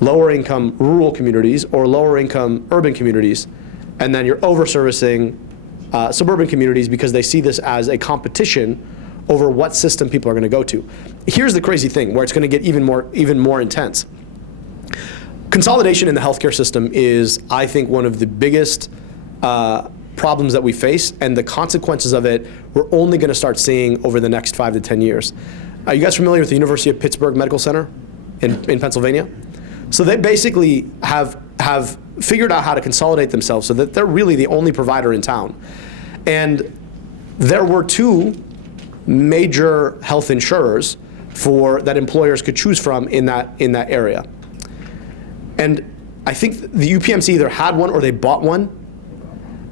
lower income rural communities or lower income urban communities, and then you're over servicing suburban communities because they see this as a competition over what system people are going to go to. Here's the crazy thing, where it's going to get even more intense. Consolidation in the healthcare system is, I think, one of the biggest problems that we face, and the consequences of it we're only going to start seeing over the next 5 to 10 years. Are you guys familiar with the University of Pittsburgh Medical Center in Pennsylvania? So they basically have figured out how to consolidate themselves so that they're really the only provider in town. And there were 2 major health insurers that employers could choose from in that area. And I think the UPMC either had one or they bought one,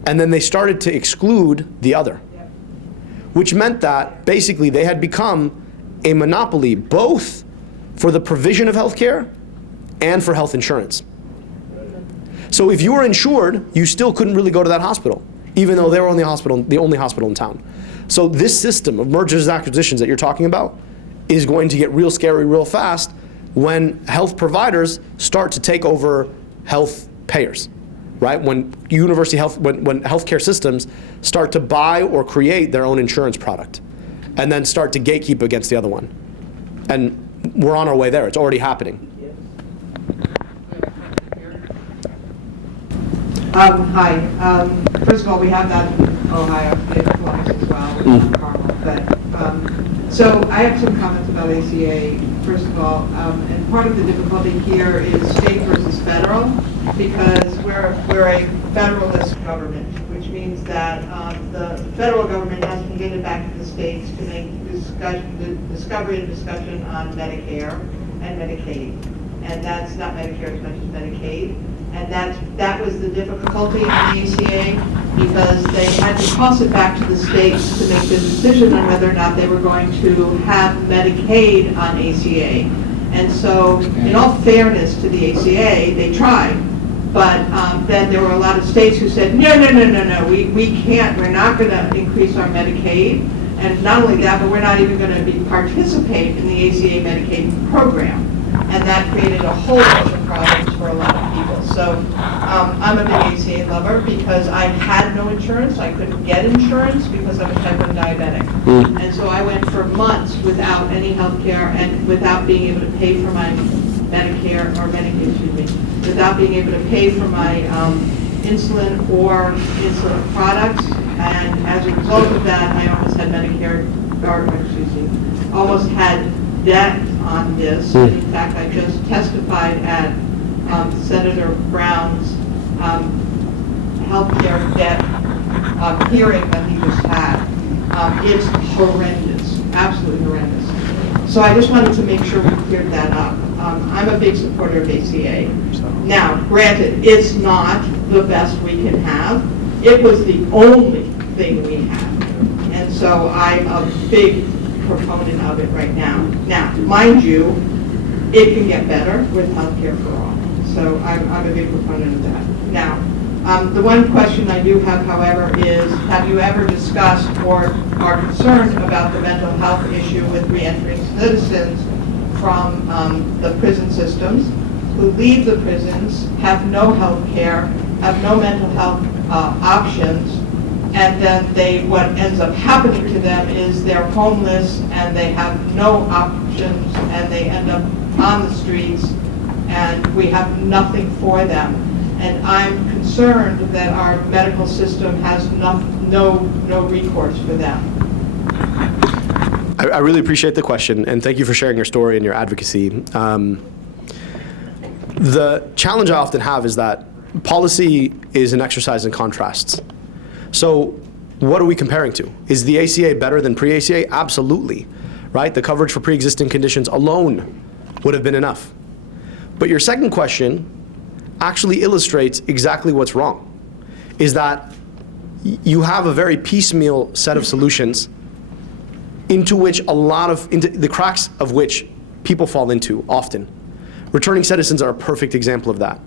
and then they started to exclude the other, which meant that basically they had become a monopoly both for the provision of healthcare and for health insurance. So if you were insured, you still couldn't really go to that hospital, even though they were the only hospital in town. So this system of mergers and acquisitions that you're talking about is going to get real scary real fast when health providers start to take over health payers, right? When when healthcare systems start to buy or create their own insurance product and then start to gatekeep against the other one. And we're on our way there. It's already happening. Hi. First of all, we have that in Ohio, in Columbus as well, Carmel. But so I have some comments about ACA. First of all, and part of the difficulty here is state versus federal, because we're a federalist government, which means that the federal government has to hand it back to the states to make discovery and discussion on Medicare and Medicaid, and that's not Medicare as much as Medicaid. And that was the difficulty in the ACA, because they had to toss it back to the states to make the decision on whether or not they were going to have Medicaid on ACA. And so, in all fairness to the ACA, they tried. But then there were a lot of states who said, no, we can't, we're not going to increase our Medicaid. And not only that, but we're not even going to participate in the ACA Medicaid program. And that created a whole bunch of problems for a lot of people. So I'm a big ACA lover because I had no insurance. I couldn't get insurance because I was type 1 diabetic. And so I went for months without any health care and without being able to pay for my Medicare, or Medicaid, excuse me, without being able to pay for my insulin or insulin products. And as a result of that, I almost had almost had debt on this. In fact, I just testified at Senator Brown's healthcare debt hearing that he just had. It's horrendous, absolutely horrendous. So I just wanted to make sure we cleared that up. I'm a big supporter of ACA. Now, granted, it's not the best we can have. It was the only thing we had. And so I'm a big proponent of it right now. Now, mind you, it can get better with healthcare for all. So I'm a big proponent of that. Now, the one question I do have, however, is have you ever discussed or are concerned about the mental health issue with reentering citizens from the prison systems who leave the prisons, have no health care, have no mental health options, and then what ends up happening to them is they're homeless and they have no options and they end up on the streets and we have nothing for them. And I'm concerned that our medical system has no recourse for them. I really appreciate the question, and thank you for sharing your story and your advocacy. The challenge I often have is that policy is an exercise in contrasts. So what are we comparing to? Is the ACA better than pre-ACA? Absolutely, right? The coverage for pre-existing conditions alone would have been enough. But your second question actually illustrates exactly what's wrong, is that you have a very piecemeal set of solutions into the cracks of which people fall into often. Returning citizens are a perfect example of that.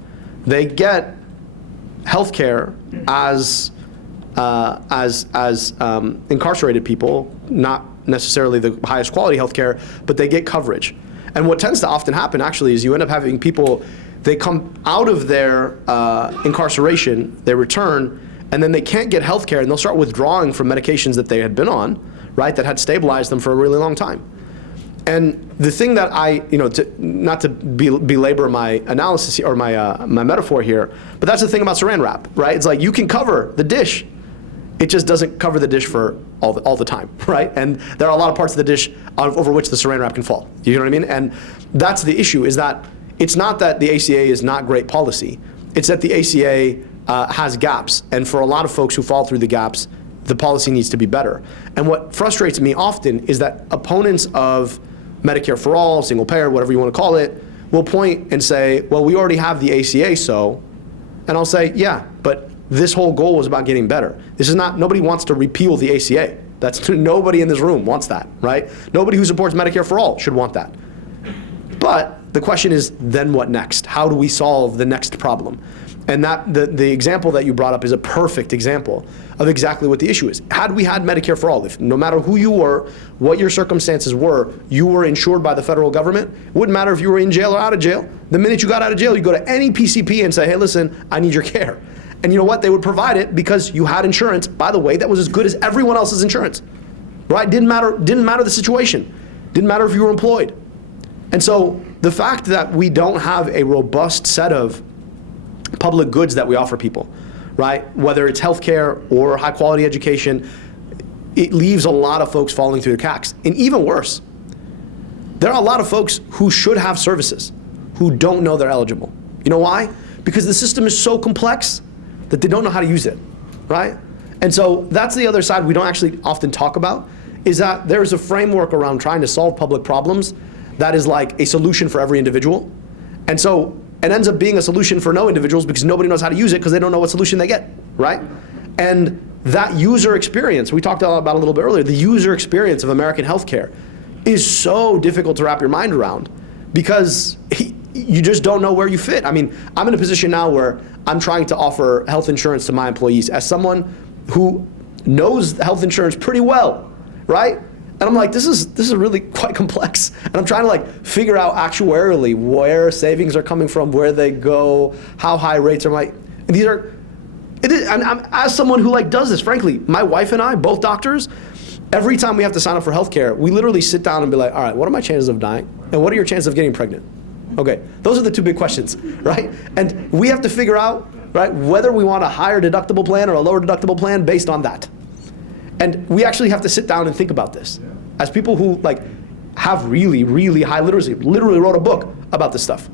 They get health care as incarcerated people, not necessarily the highest quality health care, but they get coverage. And what tends to often happen actually is you end up having people, they come out of their incarceration, they return, and then they can't get health care and they'll start withdrawing from medications that they had been on, right, that had stabilized them for a really long time. And the thing that I, not to belabor my analysis or my metaphor here, but that's the thing about saran wrap, right? It's like you can cover the dish, it just doesn't cover the dish for all the time, right? And there are a lot of parts of the dish over which the saran wrap can fall. You know what I mean? And that's the issue, is that it's not that the ACA is not great policy, it's that the ACA has gaps, and for a lot of folks who fall through the gaps, the policy needs to be better. And what frustrates me often is that opponents of Medicare for all, single payer, whatever you want to call it, will point and say, well, we already have the ACA, so, and I'll say, yeah, but this whole goal was about getting better. This is not, nobody wants to repeal the ACA. That's, nobody in this room wants that, right? Nobody who supports Medicare for all should want that. But the question is, then what next? How do we solve the next problem? And that the example that you brought up is a perfect example of exactly what the issue is. Had we had Medicare for all, if no matter who you were, what your circumstances were, you were insured by the federal government, it wouldn't matter if you were in jail or out of jail. The minute you got out of jail, you go to any PCP and say, hey, listen, I need your care. And you know what? They would provide it because you had insurance, by the way, that was as good as everyone else's insurance, right? Didn't matter the situation. Didn't matter if you were employed. And so the fact that we don't have a robust set of public goods that we offer people, right? Whether it's healthcare or high quality education, it leaves a lot of folks falling through the cracks. And even worse, there are a lot of folks who should have services who don't know they're eligible. You know why? Because the system is so complex that they don't know how to use it, right? And so that's the other side we don't actually often talk about, is that there's a framework around trying to solve public problems that is like a solution for every individual. And so it ends up being a solution for no individuals because nobody knows how to use it because they don't know what solution they get, right? And that user experience, we talked about a little bit earlier, the user experience of American healthcare is so difficult to wrap your mind around because you just don't know where you fit. I mean, I'm in a position now where I'm trying to offer health insurance to my employees as someone who knows health insurance pretty well, right? And I'm like, this is really quite complex. And I'm trying to like figure out actuarially where savings are coming from, where they go, how high rates are and these are, and I'm, as someone who like does this, frankly, my wife and I, both doctors, every time we have to sign up for healthcare, we literally sit down and be like, all right, what are my chances of dying? And what are your chances of getting pregnant? Okay, those are the two big questions, right? And we have to figure out, right, whether we want a higher deductible plan or a lower deductible plan based on that. And we actually have to sit down and think about this. As people who like have really, really high literacy, literally wrote a book about this stuff.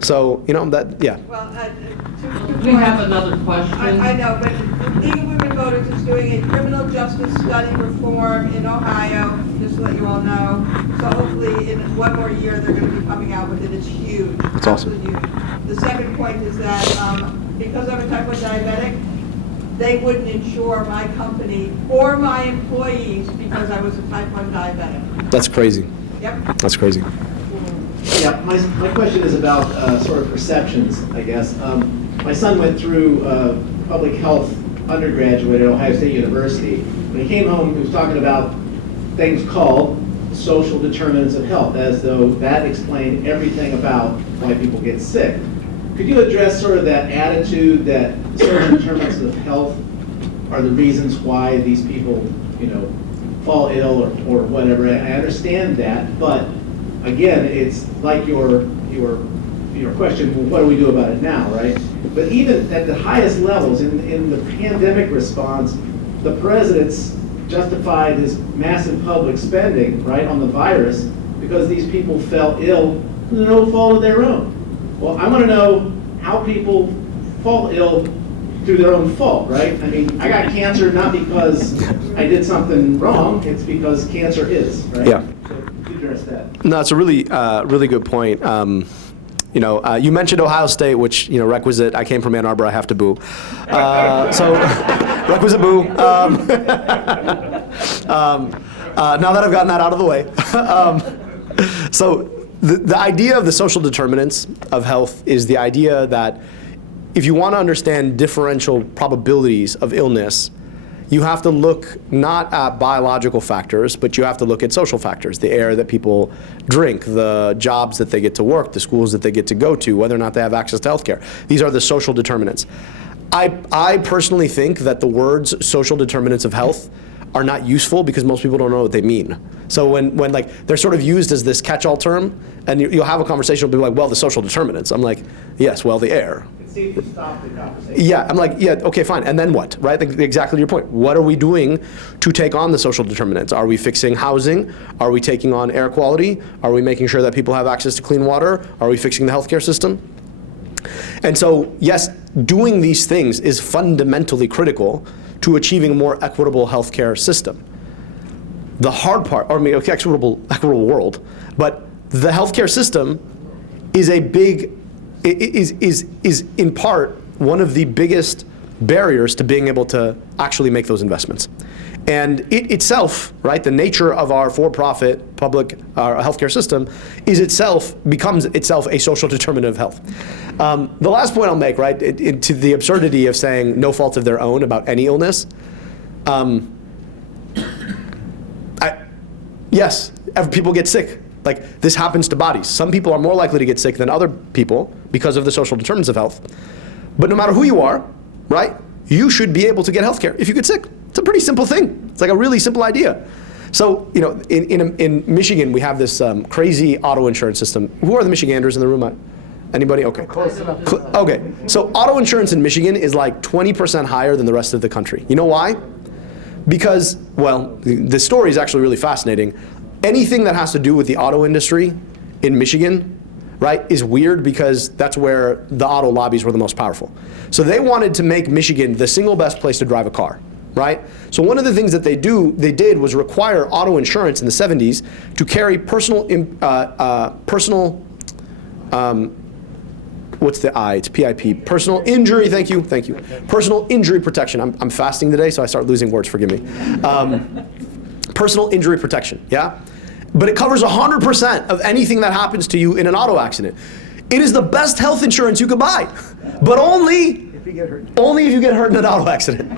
So, that, yeah. Well, We have another question. I know, but the League of Women Voters is doing a criminal justice study reform in Ohio, just to let you all know. So hopefully in one more year, they're going to be coming out with it. It's huge. That's awesome. Absolutely huge. The second point is that because I'm a type 1 diabetic, they wouldn't insure my company or my employees because I was a type 1 diabetic. That's crazy. Yep. That's crazy. Yeah, my question is about sort of perceptions, I guess. My son went through public health undergraduate at Ohio State University. When he came home, he was talking about things called social determinants of health, as though that explained everything about why people get sick. Could you address sort of that attitude that social determinants of health are the reasons why these people, fall ill or whatever? I understand that, but again, it's like your question, well, what do we do about it now, right? But even at the highest levels, in the pandemic response, the president's justified his massive public spending, right, on the virus because these people fell ill through no fault of their own. Well, I want to know how people fall ill through their own fault, right? I mean, I got cancer not because I did something wrong, it's because cancer is, right? Yeah. So address that. No, it's a really, really good point. You mentioned Ohio State, which, requisite. I came from Ann Arbor, I have to boo. So, requisite boo. Now that I've gotten that out of the way. So, the idea of the social determinants of health is the idea that if you want to understand differential probabilities of illness, you have to look not at biological factors, but you have to look at social factors, the air that people drink, the jobs that they get to work, the schools that they get to go to, whether or not they have access to healthcare. These are the social determinants. I personally think that the words social determinants of health are not useful because most people don't know what they mean. So when like they're sort of used as this catch-all term, and you'll have a conversation with people like, well, the social determinants. I'm like, yes, well, the air. See if you stop the conversation. Yeah, I'm like, yeah, okay, fine. And then what, right? Exactly your point. What are we doing to take on the social determinants? Are we fixing housing? Are we taking on air quality? Are we making sure that people have access to clean water? Are we fixing the healthcare system? And so, yes, doing these things is fundamentally critical to achieving a more equitable healthcare system. The hard part, or I mean, okay, equitable world, but the healthcare system is a big, is in part one of the biggest barriers to being able to actually make those investments. And it itself, right, the nature of our for-profit public healthcare system becomes itself a social determinant of health. The last point I'll make, right, to the absurdity of saying no fault of their own about any illness, yes, people get sick. Like, this happens to bodies. Some people are more likely to get sick than other people because of the social determinants of health. But no matter who you are, right, you should be able to get health care if you get sick. It's a pretty simple thing. It's like a really simple idea. So, you know, in Michigan, we have this crazy auto insurance system. Who are the Michiganders in the room? Anybody? Okay. Close enough. Okay. So auto insurance in Michigan is like 20% higher than the rest of the country. You know why? Because, well, the story is actually really fascinating. Anything that has to do with the auto industry in Michigan, right, is weird because that's where the auto lobbies were the most powerful. So they wanted to make Michigan the single best place to drive a car, right? So one of the things that they did was require auto insurance in the 70s to carry what's the I? It's PIP. Personal injury, thank you. Personal injury protection. I'm fasting today, so I start losing words, forgive me. Personal injury protection, yeah? But it covers 100% of anything that happens to you in an auto accident. It is the best health insurance you could buy, but only if you get hurt in an auto accident.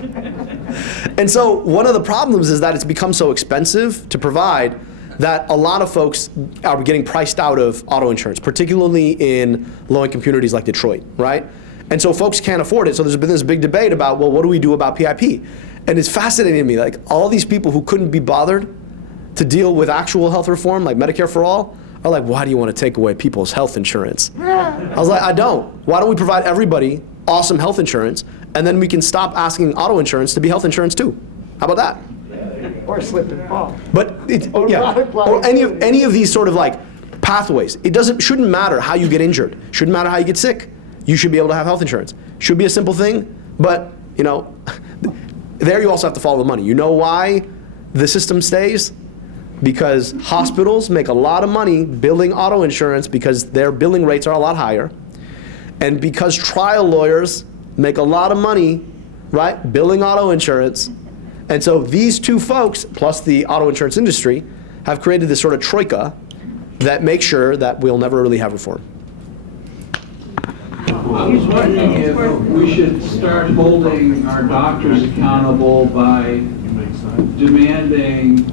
And so one of the problems is that it's become so expensive to provide that a lot of folks are getting priced out of auto insurance, particularly in low-income communities like Detroit, right? And so folks can't afford it. So there's been this big debate about, well, what do we do about PIP? And it's fascinating to me, like all these people who couldn't be bothered to deal with actual health reform, like Medicare for all, are like, why do you want to take away people's health insurance? I was like, I don't. Why don't we provide everybody awesome health insurance, and then we can stop asking auto insurance to be health insurance too? How about that? Or slip and fall. But or any of these sort of like pathways. Shouldn't matter how you get injured. Shouldn't matter how you get sick. You should be able to have health insurance. Should be a simple thing, but you know, there you also have to follow the money. You know why the system stays? Because hospitals make a lot of money billing auto insurance because their billing rates are a lot higher. And because trial lawyers make a lot of money, right, billing auto insurance. And so these two folks, plus the auto insurance industry, have created this sort of troika that makes sure that we'll never really have reform. I was wondering if we should start holding our doctors accountable by demanding,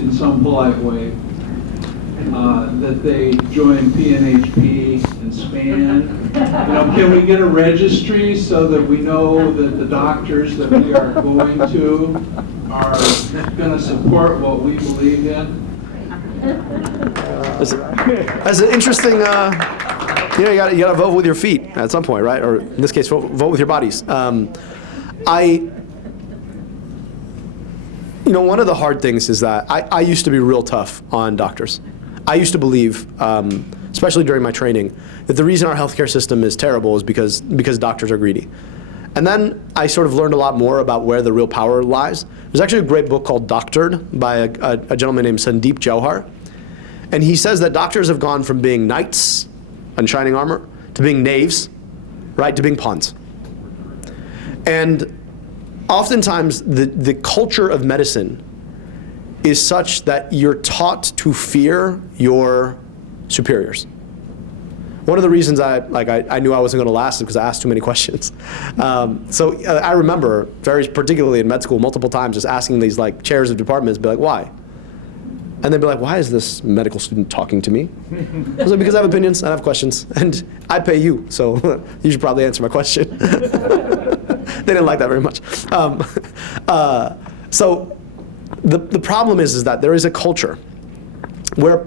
in some polite way, that they join PNHP and SPAN. Can we get a registry so that we know that the doctors that we are going to are going to support what we believe in? That's an interesting, you gotta vote with your feet at some point, right? Or in this case, vote with your bodies. One of the hard things is that I used to be real tough on doctors. I used to believe, especially during my training, that the reason our healthcare system is terrible is because doctors are greedy. And then I sort of learned a lot more about where the real power lies. There's actually a great book called Doctored by a gentleman named Sandeep Jauhar. And he says that doctors have gone from being knights in shining armor to being knaves, right, to being pawns. And oftentimes the culture of medicine is such that you're taught to fear your superiors. One of the reasons I knew I wasn't going to last is because I asked too many questions. So I remember, very particularly in med school, multiple times just asking these like chairs of departments, be like, why? And they'd be like, why is this medical student talking to me? I was like, because I have opinions, I have questions, and I pay you, so you should probably answer my question. They didn't like that very much. So the problem is that there is a culture where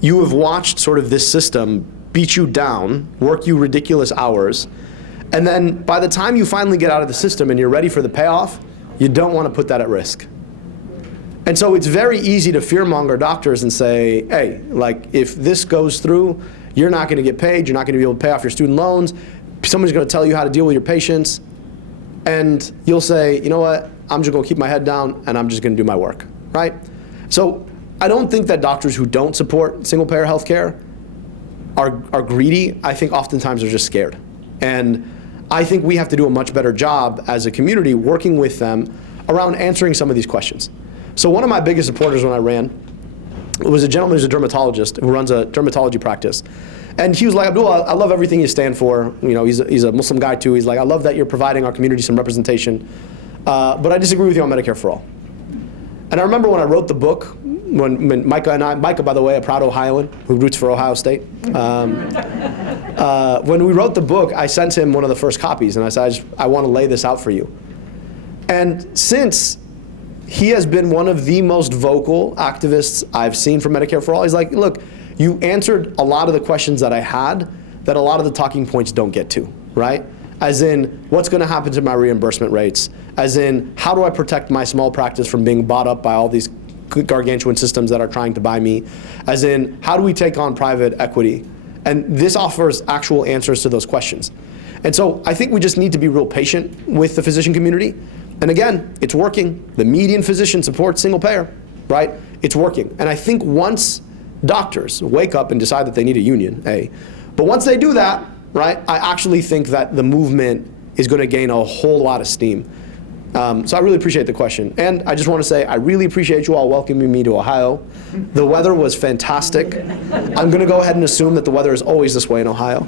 you have watched sort of this system beat you down, work you ridiculous hours, and then by the time you finally get out of the system and you're ready for the payoff, you don't want to put that at risk. And so it's very easy to fearmonger doctors and say, hey, like if this goes through, you're not going to get paid, you're not going to be able to pay off your student loans, somebody's going to tell you how to deal with your patients, and you'll say, you know what, I'm just going to keep my head down and I'm just going to do my work, right? So I don't think that doctors who don't support single-payer healthcare are greedy. I think oftentimes they're just scared. And I think we have to do a much better job as a community working with them around answering some of these questions. So one of my biggest supporters when I ran was a gentleman who's a dermatologist who runs a dermatology practice. And he was like, Abdul, I love everything you stand for. You know, he's a Muslim guy too. He's like, I love that you're providing our community some representation. But I disagree with you on Medicare for All. And I remember when I wrote the book, when Micah, by the way, a proud Ohioan who roots for Ohio State. When we wrote the book, I sent him one of the first copies, and I said, I want to lay this out for you. And since he has been one of the most vocal activists I've seen for Medicare for All, he's like, look, you answered a lot of the questions that I had that a lot of the talking points don't get to, right? As in, what's going to happen to my reimbursement rates? As in, how do I protect my small practice from being bought up by all these gargantuan systems that are trying to buy me? As in, how do we take on private equity? And this offers actual answers to those questions. And so I think we just need to be real patient with the physician community. And again, it's working. The median physician supports single payer, right? It's working. And I think once doctors wake up and decide that they need a union, but once they do that, right, I actually think that the movement is going to gain a whole lot of steam. So I really appreciate the question. And I just want to say, I really appreciate you all welcoming me to Ohio. The weather was fantastic. I'm going to go ahead and assume that the weather is always this way in Ohio.